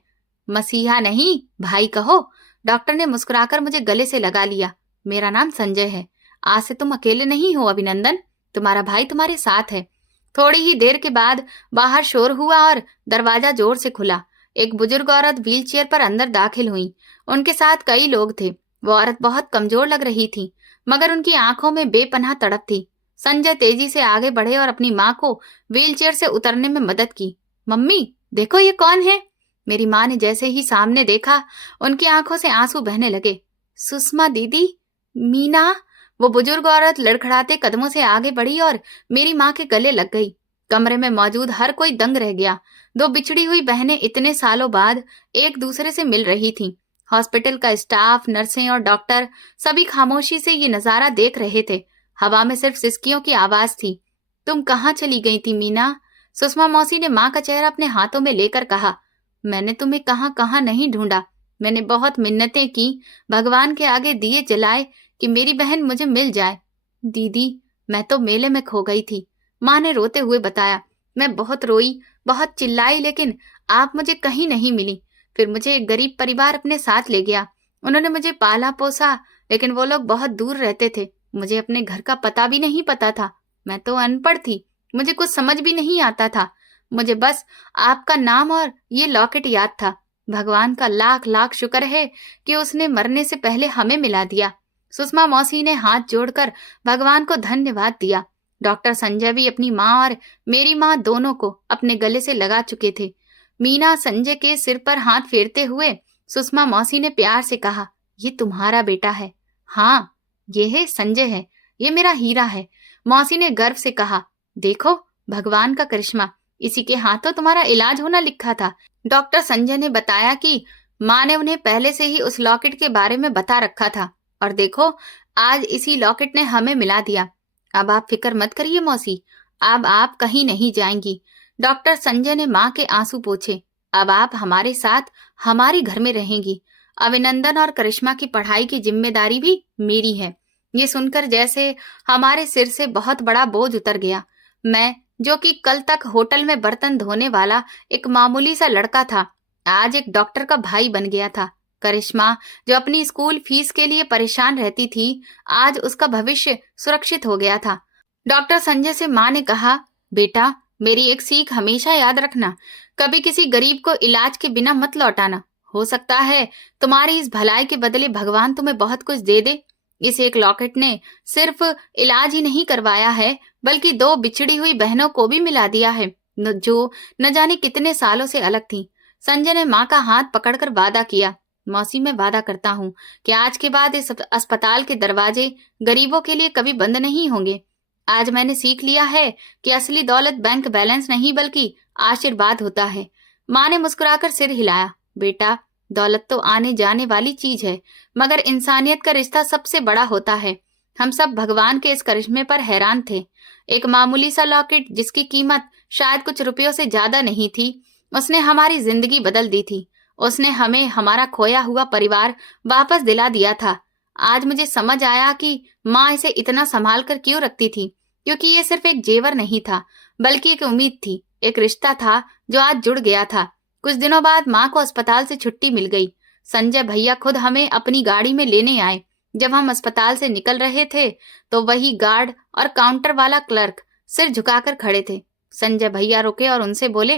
मसीहा नहीं, भाई कहो। डॉक्टर ने मुस्कुराकर मुझे गले से लगा लिया। मेरा नाम संजय है। आज से तुम अकेले नहीं हो अभिनंदन, तुम्हारा भाई तुम्हारे साथ है। थोड़ी ही देर के बाद बाहर शोर हुआ और दरवाजा जोर से खुला। एक बुजुर्ग औरत व्हीलचेयर पर अंदर दाखिल हुई। उनके साथ कई लोग थे। वो औरत बहुत कमजोर लग रही थी, मगर उनकी आंखों में बेपनाह तड़प थी। संजय तेजी से आगे बढ़े और अपनी माँ को व्हीलचेयर से उतरने में मदद की। मम्मी देखो, ये कौन है? मेरी माँ ने जैसे ही सामने देखा, उनकी आंखों से आंसू बहने लगे। सुषमा दीदी, मीना। वो बुजुर्ग औरत लड़खड़ाते कदमों से आगे बढ़ी और मेरी माँ के गले लग गई। कमरे में मौजूद हर कोई दंग रह गया। दो बिछड़ी हुई बहनें इतने सालों बाद एक दूसरे से मिल रही थीं। हॉस्पिटल का स्टाफ, नर्सें और डॉक्टर सभी खामोशी से ये नजारा देख रहे थे। हवा में सिर्फ सिसकियों की आवाज थी। तुम कहाँ चली गई थी मीना? सुषमा मौसी ने माँ का चेहरा अपने हाथों में लेकर कहा। मैंने तुम्हें कहाँ कहाँ नहीं ढूंढा। मैंने बहुत मिन्नतें की, भगवान के आगे दिए जलाए कि मेरी बहन मुझे मिल जाए। दीदी, मैं तो मेले में खो गई थी, माँ ने रोते हुए बताया। मैं बहुत रोई, बहुत चिल्लाई, लेकिन आप मुझे कहीं नहीं मिली। फिर मुझे एक गरीब परिवार अपने साथ ले गया। उन्होंने मुझे पाला पोसा, लेकिन वो लोग बहुत दूर रहते थे। मुझे अपने घर का पता भी नहीं पता था। मैं तो अनपढ़ थी, मुझे कुछ समझ भी नहीं आता था। मुझे बस आपका नाम और ये लॉकेट याद था। भगवान का लाख लाख शुक्र है कि उसने मरने से पहले हमें मिला दिया। सुषमा मौसी ने हाथ जोड़कर भगवान को धन्यवाद दिया। डॉक्टर संजय भी अपनी माँ और मेरी माँ दोनों को अपने गले से लगा चुके थे। मीना संजय के सिर पर हाथ फेरते हुए सुषमा मौसी ने प्यार से कहा, ये तुम्हारा बेटा है। हाँ, ये है संजय है, ये मेरा हीरा है। मौसी ने गर्व से कहा, देखो भगवान का करिश्मा, इसी के हाथों तुम्हारा इलाज होना लिखा था। डॉक्टर संजय ने बताया कि माँ ने उन्हें पहले से ही उस लॉकेट के बारे में बता रखा था, और देखो आज इसी लॉकेट ने हमें मिला दिया। अब आप फिक्र मत करिए मौसी, अब आप कहीं नहीं जाएंगी। डॉक्टर संजय ने माँ के आंसू पोंछे। अब आप हमारे साथ हमारे घर में रहेंगी। अभिनंदन और करिश्मा की पढ़ाई की जिम्मेदारी भी मेरी है। ये सुनकर जैसे हमारे सिर से बहुत बड़ा बोझ उतर गया। मैं, जो कि कल तक होटल में बर्तन धोने वाला एक मामूली सा लड़का था, आज एक डॉक्टर का भाई बन गया था। करिश्मा, जो अपनी स्कूल फीस के लिए परेशान रहती थी, आज उसका भविष्य सुरक्षित हो गया था। डॉक्टर संजय से माँ ने कहा, बेटा मेरी एक सीख हमेशा याद रखना, कभी किसी गरीब को इलाज के बिना मत लौटाना। हो सकता है तुम्हारी इस भलाई के बदले भगवान तुम्हें बहुत कुछ दे दे। इस एक लॉकेट ने सिर्फ इलाज ही नहीं करवाया है, बल्कि दो बिछड़ी हुई बहनों को भी मिला दिया है, जो न जाने कितने सालों से अलग थीं। संजय ने माँ का हाथ पकड़कर वादा किया, मौसी मैं वादा करता हूँ कि आज के बाद इस अस्पताल के दरवाजे गरीबों के लिए कभी बंद नहीं होंगे। आज मैंने सीख लिया है कि असली दौलत बैंक बैलेंस नहीं बल्कि आशीर्वाद होता है। माँ ने मुस्कुराकर सिर हिलाया। बेटा, दौलत तो आने जाने वाली चीज है, मगर इंसानियत का रिश्ता सबसे बड़ा होता है। हम सब भगवान के इस करिश्मे पर हैरान थे। एक मामूली सा लॉकेट जिसकी कीमत शायद कुछ रुपयों से ज्यादा नहीं थी, उसने हमारी जिंदगी बदल दी थी। उसने हमें हमारा खोया हुआ परिवार वापस दिला दिया था। आज मुझे समझ आया कि माँ इसे इतना संभाल कर क्यों रखती थी, क्योंकि ये सिर्फ एक जेवर नहीं था, बल्कि एक उम्मीद थी, एक रिश्ता था जो आज जुड़ गया था। कुछ दिनों बाद माँ को अस्पताल से छुट्टी मिल गई। संजय भैया खुद हमें अपनी गाड़ी में लेने आए। जब हम अस्पताल से निकल रहे थे तो वही गार्ड और काउंटर वाला क्लर्क सिर झुकाकर खड़े थे। संजय भैया रुके और उनसे बोले,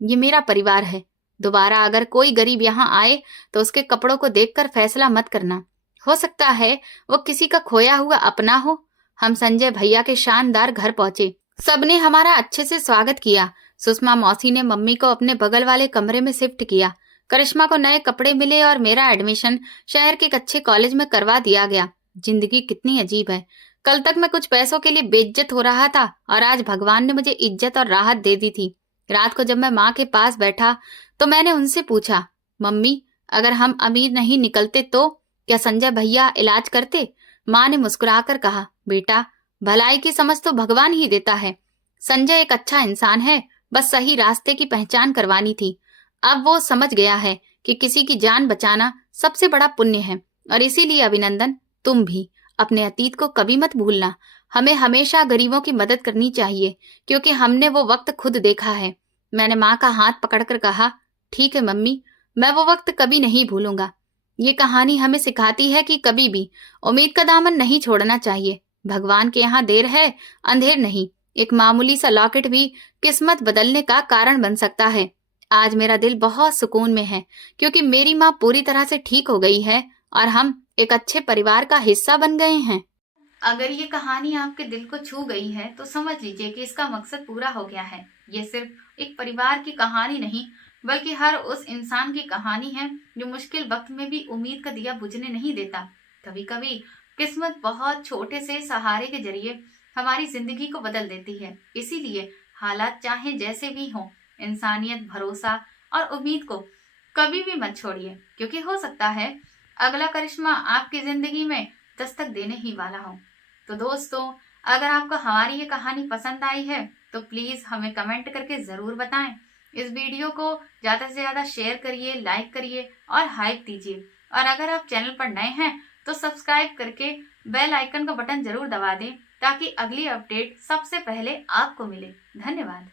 ये मेरा परिवार है। दोबारा अगर कोई गरीब यहाँ आए तो उसके कपड़ों को देखकर फैसला मत करना। हो सकता है वो किसी का खोया हुआ अपना हो। हम संजय भैया के शानदार घर पहुंचे। सबने हमारा अच्छे से स्वागत किया। सुषमा मौसी ने मम्मी को अपने बगल वाले कमरे में शिफ्ट किया। करिश्मा को नए कपड़े मिले और मेरा एडमिशन शहर के एक अच्छे कॉलेज में करवा दिया गया। जिंदगी कितनी अजीब है। कल तक मैं कुछ पैसों के लिए बेइज्जत हो रहा था और आज भगवान ने मुझे इज्जत और राहत दे दी थी। रात को जब मैं माँ के पास बैठा तो मैंने उनसे पूछा, मम्मी अगर हम अमीर नहीं निकलते तो क्या संजय भैया इलाज करते? माँ ने मुस्कुराकर कहा, बेटा भलाई की समझ तो भगवान ही देता है। संजय एक अच्छा इंसान है, बस सही रास्ते की पहचान करवानी थी। अब वो समझ गया है कि किसी की जान बचाना सबसे बड़ा पुण्य है। और इसीलिए अभिनंदन, तुम भी अपने अतीत को कभी मत भूलना। हमें हमेशा गरीबों की मदद करनी चाहिए, क्योंकि हमने वो वक्त खुद देखा है। मैंने माँ का हाथ पकड़कर कहा, ठीक है मम्मी, मैं वो वक्त कभी नहीं भूलूंगा। ये कहानी हमें सिखाती है कि कभी भी उम्मीद का दामन नहीं छोड़ना चाहिए। भगवान के यहाँ देर है, अंधेर नहीं। एक मामूली सा लॉकेट भी किस्मत बदलने का कारण बन सकता है। आज मेरा दिल बहुत सुकून में है, क्योंकि मेरी माँ पूरी तरह से ठीक हो गई है और हम एक अच्छे परिवार का हिस्सा बन गए हैं। अगर ये कहानी आपके दिल को छू गई है तो समझ लीजिए कि इसका मकसद पूरा हो गया है। ये सिर्फ एक परिवार की कहानी नहीं, बल्कि हर उस इंसान की कहानी है जो मुश्किल वक्त में भी उम्मीद का दिया बुझने नहीं देता। कभी कभी किस्मत बहुत छोटे से सहारे के जरिए हमारी जिंदगी को बदल देती है। इसीलिए हालात चाहे जैसे भी हों, इंसानियत, भरोसा और उम्मीद को कभी भी मत छोड़िए, क्योंकि हो सकता है अगला करिश्मा आपकी जिंदगी में दस्तक देने ही वाला हो। तो दोस्तों, अगर आपको हमारी ये कहानी पसंद आई है तो प्लीज हमें कमेंट करके जरूर बताएं। इस वीडियो को ज्यादा से ज्यादा शेयर करिए, लाइक करिए और हाइप दीजिए। और अगर आप चैनल पर नए हैं तो सब्सक्राइब करके बेल आइकन का बटन जरूर दबा दें, ताकि अगली अपडेट सबसे पहले आपको मिले। धन्यवाद।